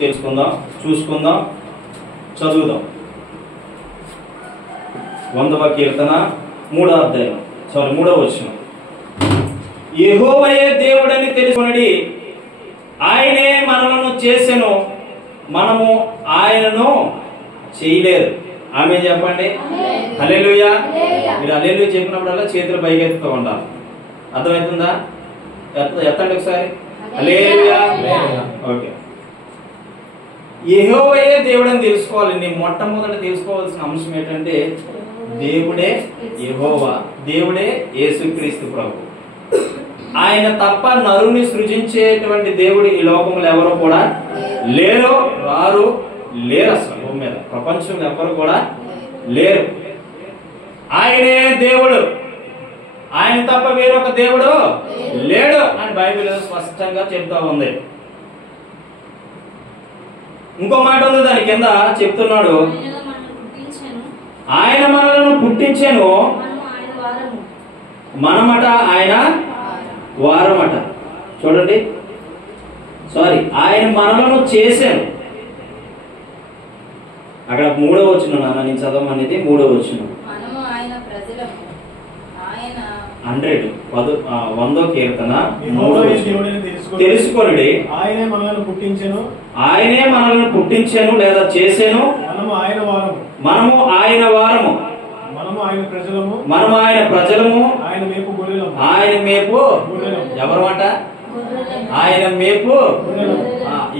తెలుసుకుందాం, చూసుకుందాం, చదువుదాం. 100వ కీర్తన 3వ అధ్యాయం 3వ వచనం. యెహోవాయే దేవుడని తెలుసుకొనుడి, ఆయనే మనలను చేసెను, మనము ఆయనను చేయలేదు. ఆమె చెప్పండి. హల్లెలూయా. మీరు హల్లెలూయా చెప్పినప్పుడల్లా చేతులు పైకెత్తుతూ ఉండాలి. అర్థమవుతుందా? ఎత్తండి ఒకసారి. హల్లెలూయా. ఓకే. యెహోవాయే దేవుడని తెలుసుకోవాలి. నీ మొట్టమొదట తెలుసుకోవాల్సిన అంశం ఏంటంటే దేవుడే యెహోవా, దేవుడే యేసుక్రీస్తు ప్రభు. ఆయన తప్ప నరుని సృజించేటువంటి దేవుడు ఈ లోకంలో ఎవరు కూడా లేరు, రారు, లేరు. అసలు భూమి మీద ప్రపంచంలో ఎవరు కూడా లేరు. ఆయనే దేవుడు, ఆయన తప్ప వేరొక దేవుడు లేడు అని బైబిల్ స్పష్టంగా చెప్తా ఉంది. ఇంకో మాట ఉంది దాని కింద, చెప్తున్నాడు ఆయన మనలను పుట్టించెను, మనమట ఆయన వారమట. చూడండి, ఆయన మనలను చేశాను. అక్కడ 3వ వచనం నాన్న నేను చదవమనేది 3వ వచనం. 100వ కీర్తన తెలుసుకొనుడి, ఆయనే మనలను పుట్టించెను లేదా చేసెను, మనము ఆయన వారము, మనము ఆయన ప్రజలము, ఆయన మేపు. ఎవరు అంట? ఆయన మేపు.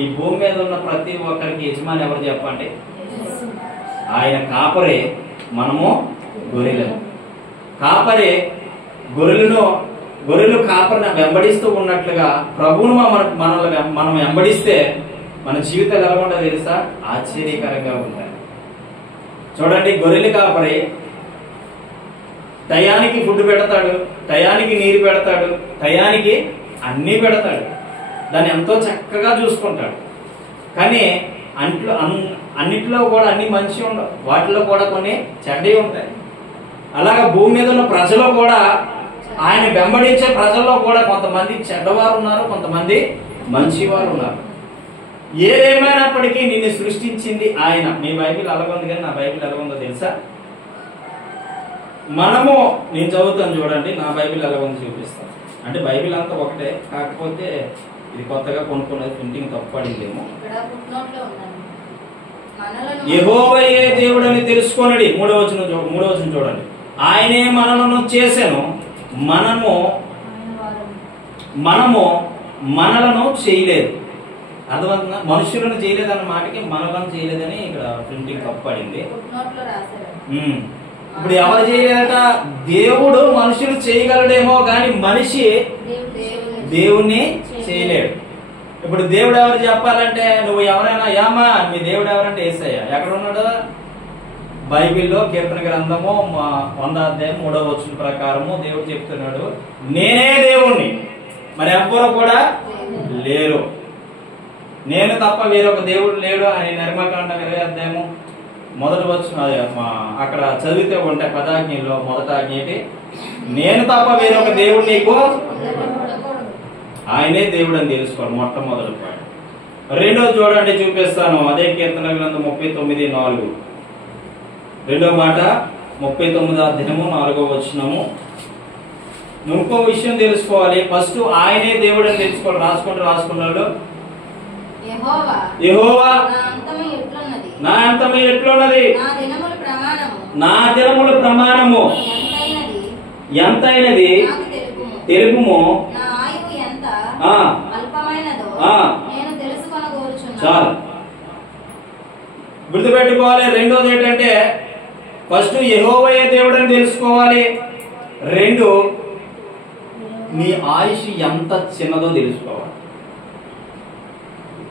ఈ భూమి మీద ఉన్న ప్రతి ఒక్కరికి యజమాని ఎవరు చెప్పండి? ఆయన కాపరే, మనము గొర్రెలు. కాపరే గొర్రెలు కాపరిని వెంబడిస్తూ ఉన్నట్లుగా ప్రభువును మనం వెంబడిస్తే మన జీవితాలు ఎలా ఉంటుందో తెలుసా? ఆశ్చర్యకరంగా ఉంటాయి. చూడండి, గొర్రెలు కాపరి టయానికి ఫుడ్ పెడతాడు, టయానికి నీరు పెడతాడు, టయానికి అన్నీ పెడతాడు, దాన్ని ఎంతో చక్కగా చూసుకుంటాడు. కానీ అన్నిట్లో కూడా అన్ని మంచి ఉండవు, వాటిలో కూడా కొన్ని చెడ్డవి ఉంటాయి. అలాగా భూమి మీద ఉన్న ప్రజలు కూడా, ఆయన వెంబడించే ప్రజల్లో కూడా కొంతమంది చెడ్డవారు ఉన్నారు, కొంతమంది మంచివారు ఉన్నారు. ఏదేమైనప్పటికీ నిన్ను సృష్టించింది ఆయన. నీ బైబిల్ అలాగుంది కానీ నా బైబిల్ ఎలాగుందో తెలుసా? నేను చదువుతాను చూడండి, నా బైబిల్ ఎలాగుందో చూపిస్తాను. అంటే బైబిల్ అంతా ఒకటే, కాకపోతే ఇది కొత్తగా కొనుక్కున్నది, ప్రింటింగ్ తప్పు పడిందేమో. యెహోవాయే దేవుడని తెలుసుకొనుడి. 3వ వచనం చూడండి. ఆయనే మనలను చేసెను, మనలను చేయలేదు. అర్థమవుతుందా? మనుషులను చేయలేదు అన్న మాటకి మనలను చేయలేదని ఇక్కడ ప్రింటింగ్ తప్పు పడింది. ఇప్పుడు ఎవరు చేయలేదట? దేవుడు మనుషులు చేయగలడేమో కానీ మనిషి దేవుణ్ణి చేయలేడు. ఇప్పుడు దేవుడు ఎవరు చెప్పాలంటే, నువ్వు ఎవరైనా ఏమా మీ దేవుడు ఎవరంటే యేసయ్య. ఎక్కడ ఉన్నాడు? బైబిల్లో కీర్తన గ్రంథము 100వ అధ్యాయం 3వ వచనం ప్రకారము దేవుడు చెప్తున్నాడు, నేనే దేవుణ్ణి, మరి ఎవ్వరు కూడా లేరు, నేను తప్ప వేరొక దేవుడు లేడు అని నిర్మకాండ 20వ అధ్యాయము 1వ వచనం అక్కడ చదివితే ఉంటే 10వ ఆజ్ఞలో మొదట ఆజ్ఞ ఏంటి? నేను తప్ప వేరొక దేవుడు నీకు, ఆయనే దేవుడు అని తెలుసుకోండి. మొట్టమొదటి పాయింట్. రెండోది చూడండి, చూపిస్తాను. అదే కీర్తన గ్రంథం 39:4. రెండో మాట 39వ అధ్యాయము 4వ వచనము. ఇంకో విషయం తెలుసుకోవాలి. ఫస్ట్ ఆయనే దేవుడు అని తెలుసుకోవాలి. రాసుకున్నాడు. యెహోవా నా అంతము ఎట్లున్నది, నా దినముల ప్రమాణము ఎంతైనది తెలుపుము. చాలు, గుర్తుపెట్టుకోవాలి. రెండోది ఏంటంటే, ఫస్ట్ యెహోవాయే దేవుడు అని తెలుసుకోవాలి. 2, నీ ఆయుష్ ఎంత చిన్నదో తెలుసుకోవాలి.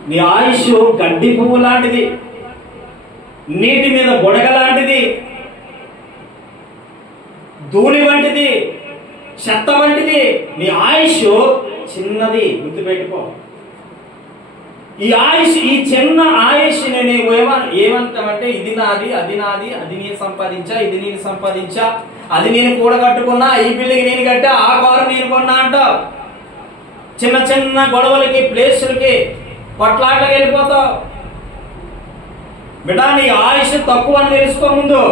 నీ ఆయుష్ గడ్డి పువ్వు లాంటిది, నీటి మీద బుడగ లాంటిది, ధూళి వంటిది, చెత్త వంటిది. నీ ఆయుష్ చిన్నది, గుర్తుపెట్టుకో. ఈ చిన్న ఆయుష్ నేను ఏమంటామంటే, ఇది నాది, అది నాది, అది నేను సంపాదించా, ఇది నేను సంపాదించా, అది నేను కూడగట్టుకున్నా, ఈ బిల్డింగ్ నేను కట్టా, ఆ కారు నేను కొన్నా అంటావు. చిన్న చిన్న గొడవలకి, ప్లేసులకి, కొట్లాటకి వెళ్ళిపోతావు. బిడ్డ, నీ ఆయుష్ తక్కువ అని తెలుసుకో. ముందు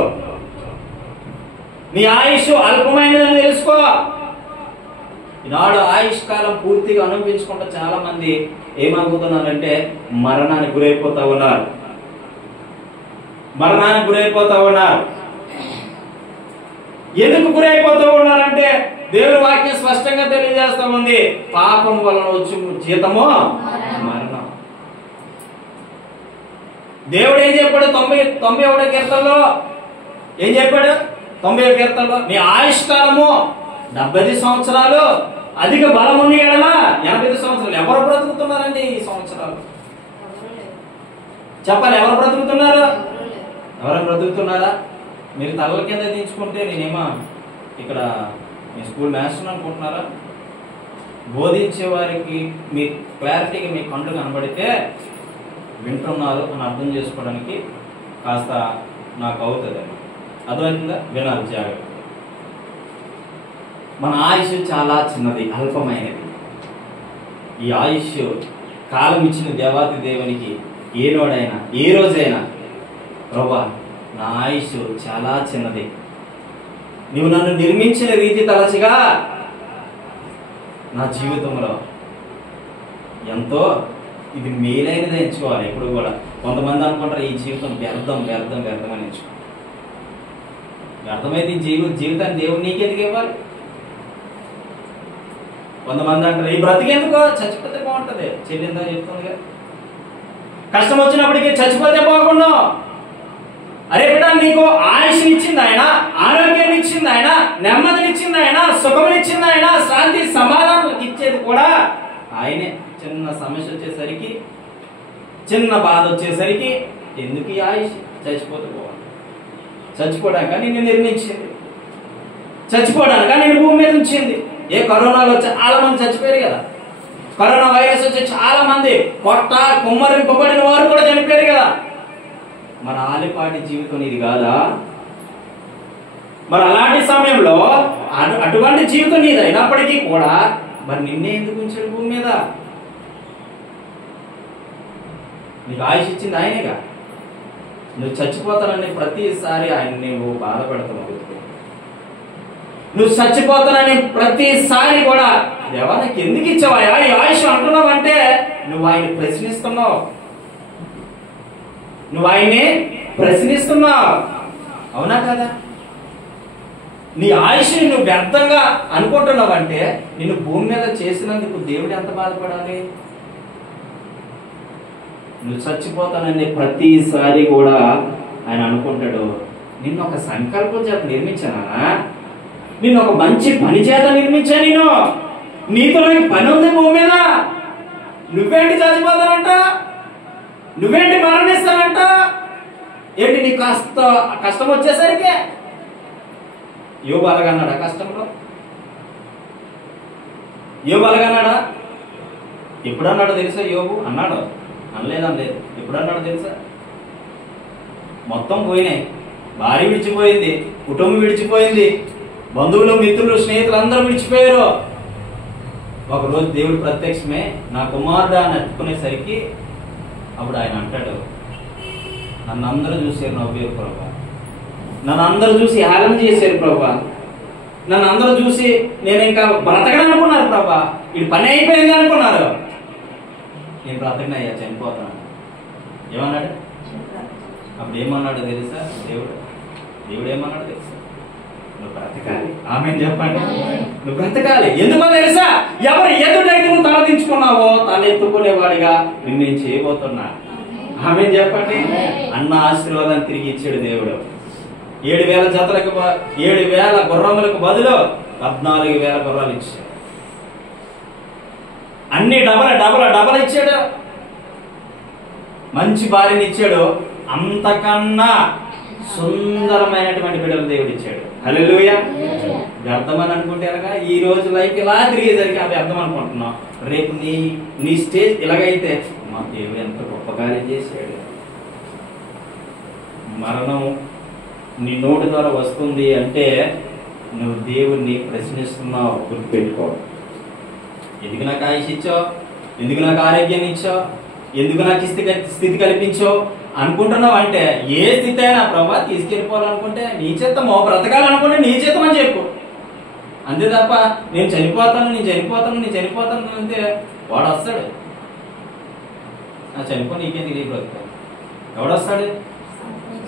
నీ ఆయుష్ అల్పమైనదని తెలుసుకో. ఈనాడు ఆయుష్ కాలం పూర్తిగా అనుభవించుకుంటూ చాలా మంది ఏమవుతున్నారంటే మరణానికి గురైపోతా ఉన్నారు. మరణానికి గురైపోతా ఉన్నారు. ఎందుకు గురైపోతూ ఉన్నారంటే దేవుని వాక్యం స్పష్టంగా తెలియజేస్తా ఉంది, పాపం వలన వచ్చి జీతము మరణం. దేవుడు ఏం చెప్పాడు? 91వ కీర్తనలో ఏం చెప్పాడు? 90వ కీర్తనలో నీ ఆయుష్ కాలము 75 సంవత్సరాలు, అధిక బలం ఉన్న ఎడల 85 సంవత్సరాలు. ఎవరు బ్రతుకుతున్నారండి ఈ సంవత్సరాలు? చెప్పాలి, ఎవరు బ్రతుకుతున్నారు? ఎవరైనా బ్రతుకుతున్నారా? మీరు తలల కింద దించుకుంటే నేనేమో ఇక్కడ మీ స్కూల్ మాస్టర్ అనుకుంటున్నారా? బోధించే వారికి మీ క్లారిటీగా మీ కళ్ళు కనబడితే వింటున్నారు అని అర్థం చేసుకోవడానికి కాస్త నాకు అవుతుంది. అర్థమైందా? వినాలి జాగ్రత్త. మన ఆయుష్ చాలా చిన్నది, అల్పమైనది. ఈ ఆయుష్ కాలం ఇచ్చిన దేవాతి దేవునికి ఏనోడైనా ఏ రోజైనా ప్రభా నా ఆయుష్ చాలా చిన్నది, నువ్వు నన్ను నిర్మించిన రీతి తలచిగా నా జీవితంలో ఎంతో ఇది మేలైనది ఎంచుకోవాలి. ఎప్పుడు కూడా కొంతమంది అనుకుంటారు ఈ జీవితం వ్యర్థం వ్యర్థం వ్యర్థం అని ఎంచుకో. వ్యర్థమైతే ఈ జీవితాన్ని దేవుడు నీకెందుకు ఇవ్వాలి? కొంతమంది అంటారు ఈ బ్రతికెందుకో, చచ్చిపోతే బాగుంటుంది. చెల్లిందా చెప్తుంది కదా, కష్టం వచ్చినప్పటికీ చచ్చిపోతే బాగుండు. అరే బిడ్డ, నీకు ఆయుష్ని ఇచ్చింది ఆయన, ఆరోగ్యాన్ని ఇచ్చింది ఆయన, నెమ్మదినిచ్చింది ఆయన, సుఖమునిచ్చింది ఆయన, శాంతి సమాధానం ఇచ్చేది కూడా ఆయనే. చిన్న సమస్య వచ్చేసరికి, చిన్న బాధ వచ్చేసరికి ఎందుకు ఈ ఆయుష్? చచ్చిపోతే బాగుంది. చచ్చిపోవడానికి నిన్ను నిర్మించింది, చచ్చిపోవడానికి నిన్ను భూమి మీద ఉంచింది. ఏ కరోనాలో వచ్చి చాలా మంది చచ్చిపోయారు కదా, కరోనా వైరస్ వచ్చి చాలా మంది కుమ్మడిన వారు కూడా చనిపోయారు కదా. మరి ఆలిపాటి జీవితం ఇది కాదా? మరి అలాంటి సమయంలో అటువంటి జీవితం నీది అయినప్పటికీ కూడా మరి నిన్నే ఎందుకు ఉంచాడు భూమి మీద? నీకు ఆయుష్ ఇచ్చింది ఆయనేగా. నువ్వు చచ్చిపోతానని ప్రతిసారి ఆయన నువ్వు బాధపడుతున్నావు. నువ్వు చచ్చిపోతానని ప్రతిసారి కూడా దేవా నాకు ఎందుకు ఇచ్చావా ఈ ఆయుష్ అంటున్నావు అంటే నువ్వు ఆయన ప్రశ్నిస్తున్నావు. నువ్వు ఆయన్ని ప్రశ్నిస్తున్నావు, అవునా కదా? నీ ఆయుష్ని నువ్వు వ్యర్థంగా అనుకుంటున్నావు అంటే నిన్ను భూమి మీద చేసినందుకు దేవుడు ఎంత బాధపడాలి? నువ్వు చచ్చిపోతానని ప్రతిసారి కూడా ఆయన అనుకుంటాడు, నిన్ను ఒక సంకల్పం చేత నిర్మించానా, నిన్ను ఒక మంచి పని చేత నిర్మించా, నేను నీతో నాకు పని ఉంది భూమి మీద. నువ్వేంటి చచ్చిపోతానంట, నువ్వేంటి మరణిస్తానంట, ఏంటి నీకు కష్టం వచ్చేసరికి? యోబు అలాగన్నాడా? కష్టంలో యోబు అలాగన్నాడా? ఎప్పుడన్నాడో తెలుసా? యోబు అన్నాడు, అనలేదు. ఎప్పుడన్నాడో తెలుసా? మొత్తం పోయినాయి, భార్య విడిచిపోయింది, కుటుంబం విడిచిపోయింది, బంధువులు మిత్రులు స్నేహితులు అందరూ విడిచిపోయారు. ఒకరోజు దేవుడు ప్రత్యక్షమే నా కుమారుడు అని అట్టుకునేసరికి అప్పుడు ఆయన అంటాడు, నన్ను అందరూ చూసారు నవ్వేరు ప్రభా, నన్ను అందరూ చూసి హేళన చేశారు ప్రభా, నన్ను అందరూ చూసి నేను ఇంకా బ్రతకడం అనుకున్నారు ప్రభా, ఇది పని అయిపోయింది అనుకున్నారు. నేను బ్రతకనయ్యా, చనిపోతాను. ఏమన్నాడు? అప్పుడు ఏమన్నాడు తెలుసా? దేవుడు ఏమన్నాడు తెలుసా? నువ్వు బ్రతకాలి. ఆమేన్ చెప్పండి. నువ్వు బ్రతకాలి. ఎందుకో తెలుసా? ఎవరు ఎదుటైతే నువ్వు తలదించుకున్నావో తలెత్తుకునేవాడిగా నిన్ను చేయబోతున్నా. ఆమేన్ చెప్పండి. అన్న ఆశీర్వాదాన్ని తిరిగి ఇచ్చాడు దేవుడు. 7,000 జతలకు 7,000 గుర్రములకు బదులు 14,000 గుర్రాలు ఇచ్చాడు. అన్ని డబల్ ఇచ్చాడు. మంచి భార్యని ఇచ్చాడు. అంతకన్నా సుందరమైనటువంటి బిడ్డలు దేవుడు ఇచ్చాడు. హల్లెలూయా. వ్యర్థమని అనుకుంటే ఈ రోజు లైఫ్ ఇలా తిరిగేసరికి అవి అర్థం అనుకుంటున్నాం. రేపు నీ స్టేజ్ ఇలాగైతే మా దేవుడు ఎంత గొప్ప కార్యం చేశాడు. మరణం నీ నోటి ద్వారా వస్తుంది అంటే నువ్వు దేవుణ్ణి ప్రశ్నిస్తున్నావు. గుర్తుపెట్టుకో. ఎందుకు నాకు ఆయుష్ ఇచ్చావు? ఎందుకు నాకు ఆరోగ్యాన్ని ఇచ్చావు? ఎందుకు నాకు స్థితి కల్పించావు అనుకుంటున్నావు అంటే, ఏ స్థితి అయినా ప్రభా తీసుకెళ్ళిపోవాలనుకుంటే నీ చిత్తమో, బ్రతకాలనుకుంటే నీ చిత్తం అని చెప్పు. అంతే తప్ప నేను చనిపోతాను అంటే వాడు వస్తాడు. చనిపో నీకేం తెలియ బ్రతుకు. ఎవడొస్తాడు?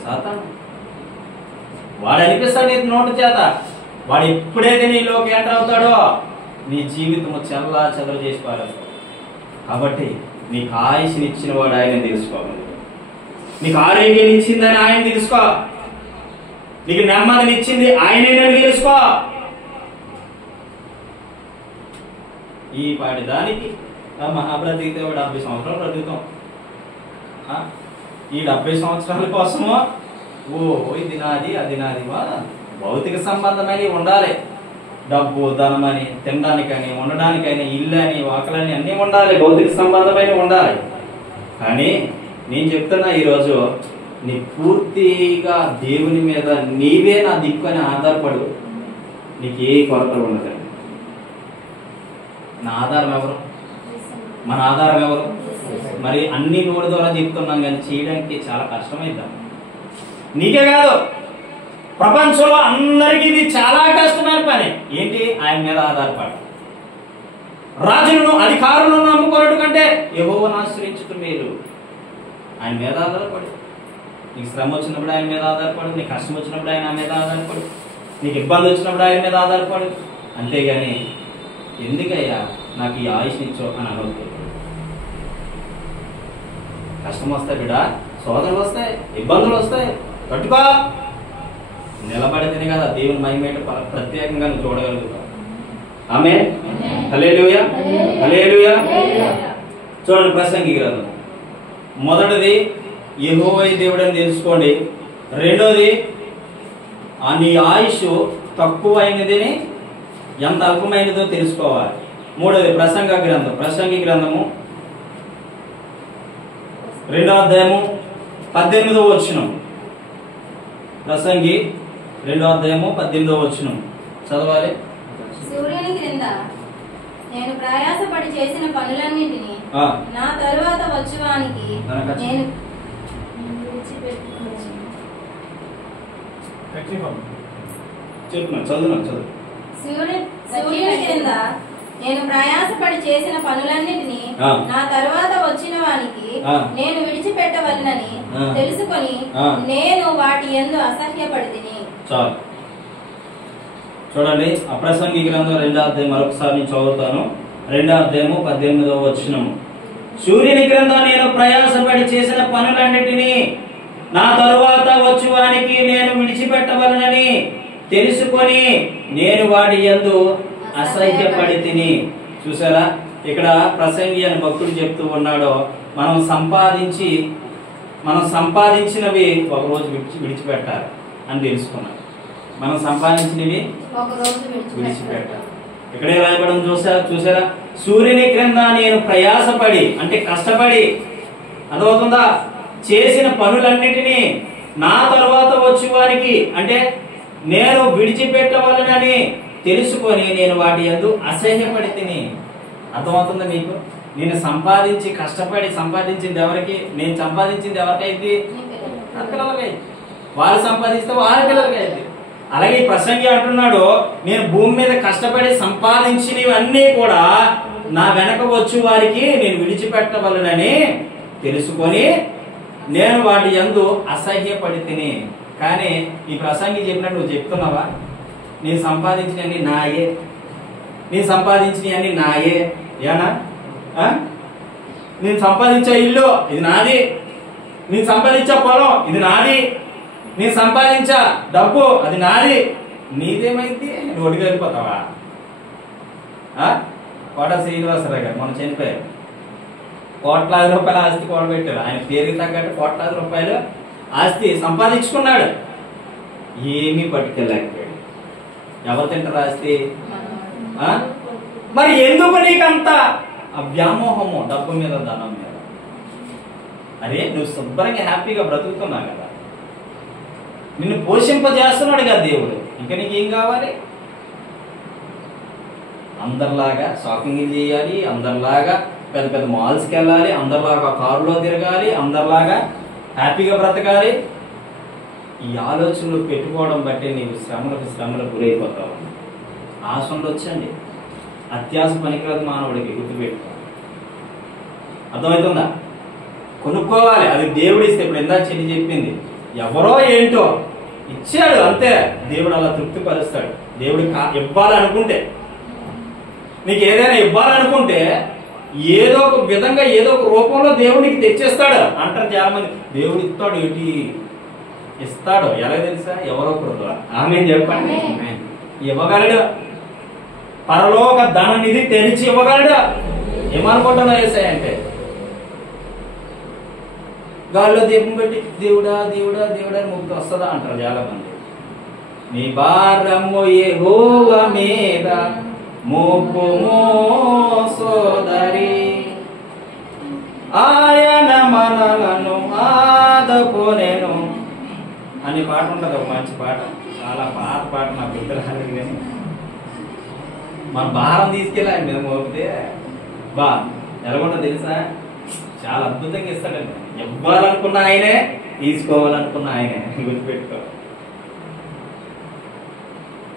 సాతాను. వాడు అనిపిస్తాడు నీ నోటి చేత. వాడు ఎప్పుడైతే నీలోకి ఎంటర్ అవుతాడో నీ జీవితము చెల్లా చెదరు చేసి పారేస్తాడు. కాబట్టి నీకు ఆయుష్నిచ్చిన వాడు ఆయన తెలుసుకోవాలి. నీకు ఆరోగ్యం ఇచ్చిందని ఆయన తెలుసుకో. నీకు నెమ్మదినిచ్చింది ఆయనేనని తెలుసుకో. ఈ పాటి దానికి మహాబ్రతికితే 70 సంవత్సరాలు బ్రతుకుతాం. ఈ 70 సంవత్సరాల కోసమో ఇది నాది అది నాది భౌతిక సంబంధమైనవి ఉండాలి. డబ్బు, ధనమని, తినడానికని, ఉండడానికని, ఇల్లు అని, వాకలని అన్నీ ఉండాలి. భౌతిక సంబంధమైనవి ఉండాలి. కానీ నేను చెప్తున్నా ఈరోజు నీ పూర్తిగా దేవుని మీద నీవే నా దిక్కు అని ఆధారపడు. నీకు ఏ కొరత ఉండదండి. నా ఆధారం ఎవరు? మన ఆధారం ఎవరు? మరి అన్ని నోటి ద్వారా చెప్తున్నాం కానీ చేయడానికి చాలా కష్టమైద్దాం. నీకే కాదు, ప్రపంచంలో అందరికీ ఇది చాలా కష్టమైన పని. ఏంటి? ఆయన మీద ఆధారపడి. రాజులను, అధికారులను నమ్ముకోవడం కంటే యెహోవాను ఆశ్రయించడం మేలు. ఆయన మీద ఆధారపడు. నీకు శ్రమ వచ్చినప్పుడు ఆయన మీద ఆధారపడు. నీకు కష్టం వచ్చినప్పుడు ఆయన మీద ఆధారపడు. నీకు ఇబ్బంది వచ్చినప్పుడు ఆయన మీద ఆధారపడు. అంతేగాని ఎందుకయ్యా నాకు ఈ ఆయుష్నిచ్చో అని అనవద్దు. కష్టం వస్తాయి బిడ్డ, సోదరులు వస్తాయి, ఇబ్బందులు వస్తాయి, తట్టుకో. నిలబడితేనే కదా దేవుని మహిమేట ప్రత్యేకంగా నువ్వు చూడగలుగుతావు. ఆమేన్. హల్లెలూయా, హల్లెలూయా. చూడండి ప్రసంగి గ్రంథం. మొదటిది యెహోవా దేవుడని తెలుసుకోండి. రెండోది నీ ఆయుష్ తక్కువైనదని ఎంత అల్పమైనదో తెలుసుకోవాలి. మూడోది ప్రసంగి గ్రంథము 2వ అధ్యాయము 18వ వచనం. ప్రసంగి 2వ అధ్యాయము 18వ వచనం చదవాలి. సూర్యుని క్రింద నేను ప్రయాసపడి చేసిన పనులన్నిటినీ నా తరువాత వచ్చువానికి నేను చదువు. సూర్యుని క్రింద నేను ప్రయాసపడి చేసిన పనులన్నిటినీ నా తరువాత వచ్చిన వానికి నేను విడిచిపెట్టవలనని తెలుసుకొని నేను వాటి యందు అసహ్యపడితిని. చాలు. చూడండి అప్రసంగి గ్రంథం 2వ అధ్యాయం మరొకసారి నేను చదువుతాను. 2వ అధ్యాయము 18వ వచనము. సూర్యుని క్రింద నేను ప్రయాసపడి చేసిన పనులన్నిటినీ నా తరువాత వచ్చువానికి నేను విడిచిపెట్టవలనని తెలుసుకొని నేను వాడి యందు అసహ్యపడితిని. చూసారా, ఇక్కడ ప్రసంగి అని భక్తుడు చెప్తూ ఉన్నాడో మనం సంపాదించినవి ఒకరోజు విడిచిపెట్టాలి అని తెలుసుకున్నాం. మనం సంపాదించినవి విడిచిపెట్టాలి. ఇక్కడే రాయబడం చూసారా, సూర్యుని క్రింద నేను ప్రయాసపడి అంటే కష్టపడి, అర్థమవుతుందా, చేసిన పనులన్నిటినీ నా తర్వాత వచ్చి వారికి అంటే నేను విడిచిపెట్టవలనని తెలుసుకొని నేను వాటి యందు అసహ్యపడితిని. అర్థమవుతుందా మీకు? నేను సంపాదించి కష్టపడి సంపాదించింది ఎవరికి? నేను సంపాదించింది ఎవరికైతే? నా పిల్లలకైతే. వాళ్ళు సంపాదిస్తే వాళ్ళ పిల్లలకైతే. అలాగే ఈ ప్రసంగి అంటున్నాడు, నేను భూమి మీద కష్టపడి సంపాదించినవన్నీ కూడా నా వెనక వచ్చి వారికి నేను విడిచిపెట్టవలనని తెలుసుకొని నేను వాటి యందు అసహ్యపడితిని. కానీ ఈ ప్రసంగి చెప్పినట్టు నువ్వు చెప్తున్నావా? నేను సంపాదించినవన్నీ నాయే, నేను సంపాదించినవన్నీ నాయే ఏనా? నేను సంపాదించే ఇల్లు ఇది నాది, నేను సంపాదించే పొలం ఇది నాది, నేను సంపాదించా డబ్బు అది నాది. నీదేమైంది? నువ్వు ఒడికి వెళ్ళిపోతావా? కోట శ్రీనివాసరావు గారు మనం చనిపోయారు. ₹1,00,000 ఆస్తి కూడబెట్టారు. ఆయన పేరుకి తగ్గట్టు ₹1,00,000 ఆస్తి సంపాదించుకున్నాడు. ఏమీ పట్టుకెళ్ళలేకపోయాడు. ఎవరు తింటారు ఆస్తి? మరి ఎందుకు నీకంత వ్యామోహము డబ్బు మీద, ధనం మీద? అరే నువ్వు శుభ్రంగా హ్యాపీగా బ్రతుకుతున్నావు కదా, నిన్ను పోషింపజేస్తున్నాడు కదా దేవుడు. ఇంకా నీకేం కావాలి? అందరిలాగా షాపింగ్ చేయాలి, అందరిలాగా పెద్ద పెద్ద మాల్స్కి వెళ్ళాలి, అందరిలాగా కారులో తిరగాలి, అందరిలాగా హ్యాపీగా బ్రతకాలి. ఈ ఆలోచనలు పెట్టుకోవడం బట్టి నీవు శ్రమలకు గురైపోతావు. ఆశ ఉండొచ్చండి, అత్యాశ పనికిరాదు మానవుడికి, గుర్తుపెట్టుకో. అర్థమవుతుందా? కొనుక్కోవాలి, అది దేవుడు ఇస్తే. ఇప్పుడు ఇందాక చెల్లి చెప్పింది, ఎవరో ఏంటో ఇచ్చాడు అంతే. దేవుడు అలా తృప్తిపరుస్తాడు. దేవుడు ఇవ్వాలనుకుంటే, నీకు ఏదైనా ఇవ్వాలనుకుంటే ఏదో ఒక విధంగా ఏదో ఒక రూపంలో దేవుడికి తెచ్చేస్తాడు అంటారు చాలా మంది. దేవుడు ఇస్తాడు, ఏంటి ఇస్తాడు ఎలా తెలుసా? ఎవరో ఒకరు. ఆమె చెప్పండి, ఇవ్వగలడు. పరలోక ధన నిధి తెరిచి ఇవ్వగలడు. ఏమనుకుంటున్నా ఏసయ్య అంటే? గాల్లో దీపం పెట్టి దేవుడా దేవుడా దేవుడా అని ముగ్గురు వస్తుందా అంటారు చాలా మంది. నీ భారము యెహోవా మీద మోపుమో సోదరి, ఆయన మనలను ఆదుకొనెను అని పాట ఉంటుంది, ఒక మంచి పాట, చాలా పాత పాట. నా బిడ్డలు కానీ మన భారం తీసుకెళ్ళి ఆయన మీద మోపితే బా ఎలాగుంటో తెలుసా? చాలా అద్భుతంగా ఇస్తాడండి. ఇవ్వాలనుకున్న ఆయనే, తీసుకోవాలనుకున్న ఆయనే, గుర్తుపెట్టుకో.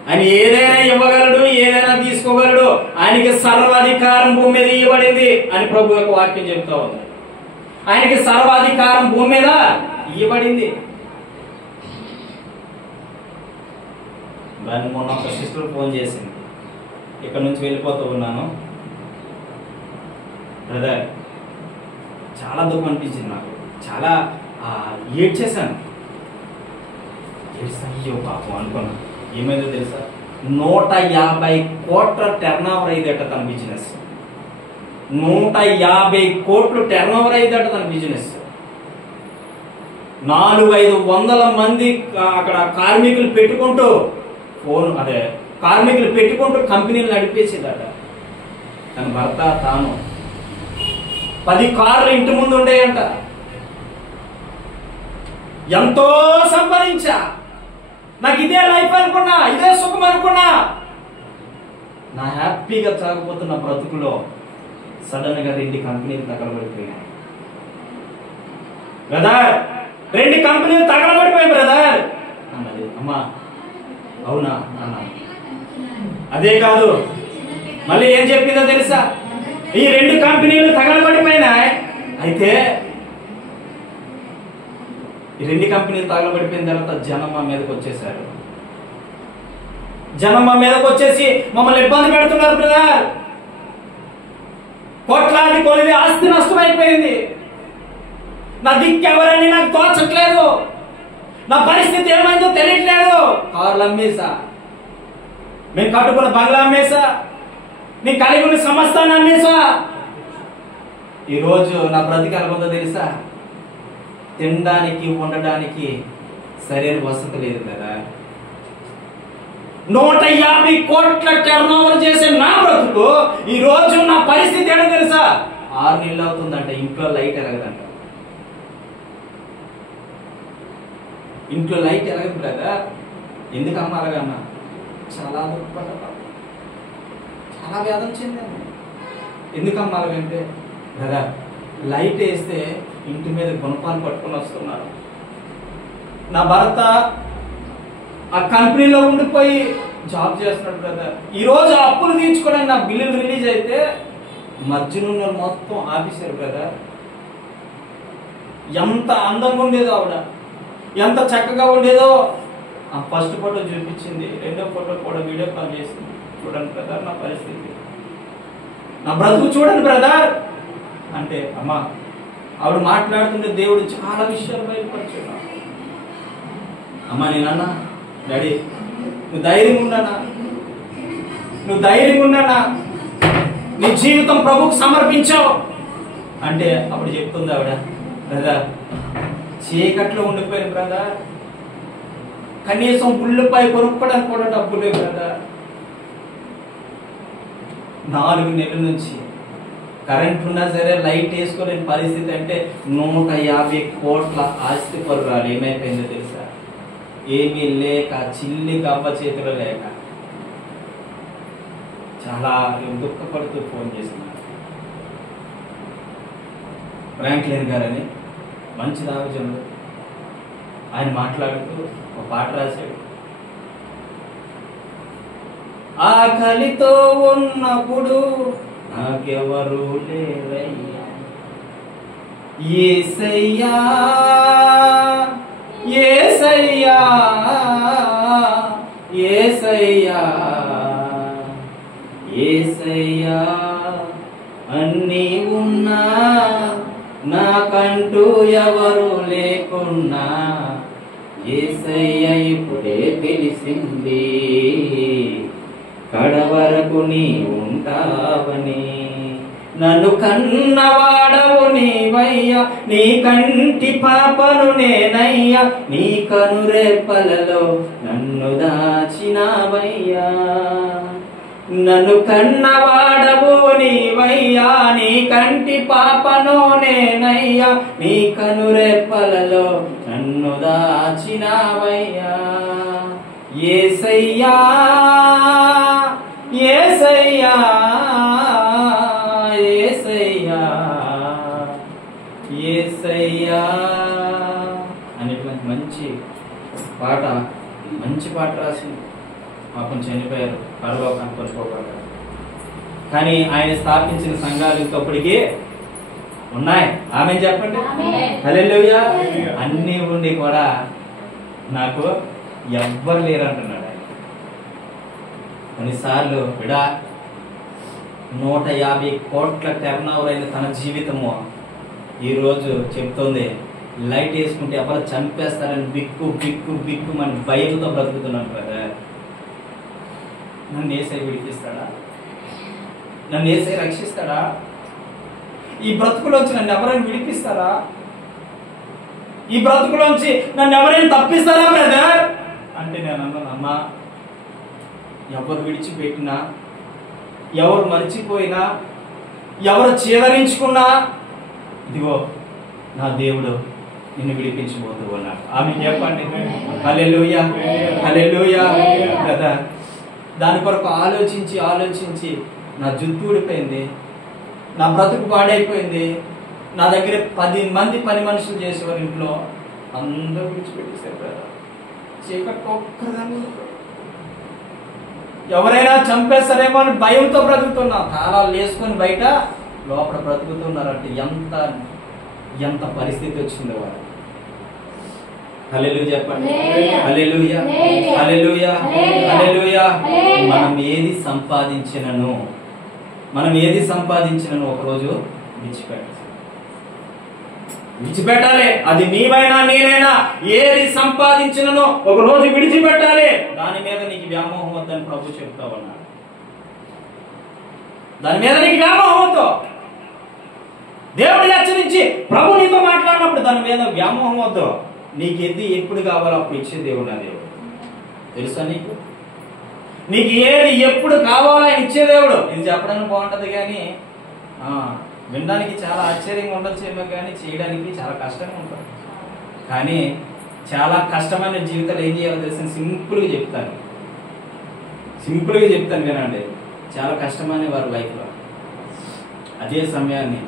ఆయన ఏదైనా ఇవ్వగలడు, ఏదైనా తీసుకోగలడు. ఆయనకి సర్వాధికారం భూమి మీద ఇవ్వబడింది అని ప్రభు యొక్క వాక్యం చెప్తా ఉంది. ఆయనకి సర్వాధికారం భూమి మీద ఇవ్వబడింది. దాన్ని మొన్న ఒక సిస్టర్ ఫోన్ చేసింది, ఇక్కడ నుంచి వెళ్ళిపోతూ ఉన్నాను బ్రదర్, చాలా దుఃఖం అనిపించింది నాకు, చాలా ఏడ్చేశాను. అయ్యో పాపం అనుకున్నాను. ఏమైందో తెలుసా? 150 కోట్ల టర్న్ ఓవర్ అయ్యేదట తన బిజినెస్. 150 కోట్లు టర్న్ ఓవర్ అయ్యేదట తన బిజినెస్. 400-500 మంది అక్కడ కార్మికులు పెట్టుకుంటూ కార్మికులు పెట్టుకుంటూ కంపెనీలు నడిపేసేదట. తన భర్త తాను 10 కార్లు ఇంటి ముందు ఉండేయంట. ఎంతో సంపాదించా, నాకు ఇదే లైఫ్ అనుకున్నా, ఇదే సుఖం అనుకున్నా. నా హ్యాపీగా సాగిపోతున్న బ్రతుకులో సడన్ గా 2 కంపెనీలు తగలబడిపోయాయి బ్రదర్. 2 కంపెనీలు తగలబడిపోయాయి బ్రదర్ అన్నది. అమ్మా అవునా అన్న. అదే కాదు, మళ్ళీ ఏం చెప్పిందో తెలుసా? ఈ 2 కంపెనీలు తగలబడిపోయినాయి. అయితే ఈ 2 కంపెనీలు తగలబడిపోయిన తర్వాత జనం మా మీదకి వచ్చేసారు. జనం మా మీదకి వచ్చేసి మమ్మల్ని ఇబ్బంది పెడుతున్నారు బ్రదర్. కోట్లాది కొలిది ఆస్తి నష్టమైపోయింది. నా దిక్కు ఎవరని నాకు తోచట్లేదు. నా పరిస్థితి ఏమైందో తెలియట్లేదు. కార్లు అమ్మేసా, మేము కట్టుకున్న బంగ్లా అమ్మేసా, నీ కలిగి ఉన్న సమస్తాన్ని అమ్మేసా. ఈరోజు నా బ్రతికి అనుకుందో తెలుసా? తినడానికి ఉండడానికి సరైన వసతి లేదు కదా. 150 కోట్ల టర్న్ ఓవర్ చేసే నా బ్రతుకు ఈ రోజు నా పరిస్థితి ఏంటో తెలుసా? 6 నెలలు అవుతుందంట ఇంట్లో లైట్ ఎలగదంట. ఇంట్లో లైట్ ఎలగదు కదా. ఎందుకు అమ్మ అలాగన్నా? చాలా దుఃఖపడ్డా, చాలా వేదన చెందాను. ఎందుకమ్మ అలాగంటే కదా, లైట్ వేస్తే ఇంటి మీద గుణపాలు పట్టుకొని వస్తున్నారు. నా భర్త ఆ కంపెనీలో ఉండిపోయి జాబ్ చేస్తున్నాడు బ్రదర్. ఈరోజు అప్పులు తీర్చుకోవడానికి నా బిల్లులు రిలీజ్ అయితే మధ్యలో మొత్తం ఆఫీసర్ బ్రదర్. ఎంత అందంగా ఉండేదో ఆవిడ, ఎంత చక్కగా ఉండేదో. ఆ ఫస్ట్ ఫోటో చూపించింది, 2వ ఫోటో కూడా వీడియో కాల్ చేసింది. చూడండి బ్రదర్ నా పరిస్థితి, నా బ్రతుకు చూడండి బ్రదర్ అంటే. అమ్మా ఆవిడ మాట్లాడుతుంటే దేవుడు చాలా విషయాలు బయటపడుతున్నాడు. అమ్మా నేనన్నా, డాడీ నువ్వు ధైర్యంగా ఉన్నానా, నువ్వు ధైర్యంగా ఉన్నానా, నీ జీవితం ప్రభువుకు సమర్పించావు అంటే అప్పుడు చెప్తుంది ఆవిడ, బ్రదర్ చీకట్లో ఉండిపోయాను బ్రదర్, కనీసం ఉల్లిపాయ కొనుక్కోవడానికి కూడా డబ్బు లేవు బ్రదర్. 4 నెలల నుంచి కరెంట్ ఉన్నా సరే లైట్ వేసుకోలేని పరిస్థితి. అంటే 150 కోట్ల ఆస్తి పరురాలు ఏమైపోయిందో తెలుసా? ఏమీ లేక, చిల్లి గవ్వ చేతిలో లేక చాలా దుఃఖపడుతూ ఫోన్ చేస్తున్నారు. ఫ్రాంక్లిన్ గారని మంచి దావజనుడు. ఆయన మాట్లాడుతూ ఒక పాట రాశాడు. ఆకలితో ఉన్నప్పుడు నాకెవరు లేరయ్యా, యేసయ్యా యేసయ్యా యేసయ్యా యేసయ్యా, అన్నీ ఉన్నా నాకంటూ ఎవరు లేకున్నా యేసయ్య ఇప్పుడే తెలిసింది, కడవరకు నీ ఉంటావని. నన్ను కన్నవాడవు నీవయ్యా, నీ కంటి పాపను నేనయ్యా, నీ కనురెప్పలలో నన్ను దాచినావయ్యా. నన్ను కన్నవాడవు నీవయ్యా, నీ కంటి పాపను నేనయ్యా, నీ కనురెప్పలలో నన్ను దాచినావయ్యా. యేసయ్యా యేసయ్యా యేసయ్యా యేసయ్యా అనేటువంటి మంచి పాట రాసింది. పాపం చనిపోయారు, పరలోకానికి కొనుక్కోకుండా. కానీ ఆయన స్థాపించిన సంఘాలు ఇంకొప్పటికీ ఉన్నాయి. ఆమె చెప్పండి. హల్లెలూయా. అన్నీ ఉండి కూడా నాకు ఎవ్వరు లేరు అంటున్నాడు ఆయన. కొన్నిసార్లు విడా 150 కోట్ల టర్నోవర్ అయిన తన జీవితము ఈరోజు చెప్తోంది, లైట్ వేసుకుంటే ఎవరు చంపేస్తారని బిక్కు బిక్కు బిక్కు మన భయంతో బ్రతుకుతున్నాను కదా. నన్ను యేసయ్య విడిపిస్తాడా? నన్ను యేసయ్య రక్షిస్తాడా? ఈ బ్రతుకులోంచి నన్ను ఎవరైనా విడిపిస్తారా? ఈ బ్రతుకులోంచి నన్ను ఎవరైనా తప్పిస్తారా బ్రదర్ అంటే నేను అన్నాను, అమ్మా, ఎవరు విడిచిపెట్టినా, ఎవరు మర్చిపోయినా, ఎవరు చేదరించుకున్నా, ఇదిగో నా దేవుడు నిన్ను విడిపించబోతూ ఉన్నాడు. ఆమె చెప్పండి. హల్లెలూయా హల్లెలూయా కదా. దాని కొరకు ఆలోచించి నా జుట్టు ఊడిపోయింది, నా బ్రతుకు పాడైపోయింది. నా దగ్గర 10 మంది పని మనుషులు చేసేవారు, ఇంట్లో అందరూ విడిచిపెట్టేశారు కదా. చీకటి ఒక్కదాన్ని ఎవరైనా చంపేస్తారేమో అని భయంతో బ్రతుకుతున్నా. తాళాలు వేసుకొని బయట లోపల బ్రతుకుతున్నారంటే ఎంత పరిస్థితి వచ్చిందో వారు. హల్లెలూయా చెప్పండి. హల్లెలూయా హల్లెలూయా హల్లెలూయా. మనం ఏది సంపాదించినను ఒకరోజు విడిచిపెట్టాలి. అది నీవైనా నేనైనా ఏది సంపాదించినను ఒక రోజు విడిచిపెట్టాలి. దాని మీద నీకు వ్యామోహం వద్దని ప్రభు చెప్తా ఉన్నాడు. దాని మీద నీకు వ్యామోహం వద్దు. దేవుడు హెచ్చరించి ప్రభు నీతో మాట్లాడినప్పుడు దాని మీద వ్యామోహం వద్దు. నీకు ఏది ఎప్పుడు కావాలో అప్పుడు ఇచ్చే దేవుడు నా దేవుడు. తెలుసా నీకు? నీకు ఏది ఎప్పుడు కావాలో ఆయన ఇచ్చే దేవుడు. ఇది చెప్పడానికి బాగుంటది కానీ వినడానికి చాలా ఆశ్చర్యంగా ఉండొచ్చేమో, కానీ చేయడానికి చాలా కష్టంగా ఉంటుంది. కానీ చాలా కష్టమైన జీవితాలు ఏం చేయాలో తెలిసిన సింపుల్గా చెప్తాను వినండి. చాలా కష్టమైన వారి లైఫ్లో అదే సమయాన్ని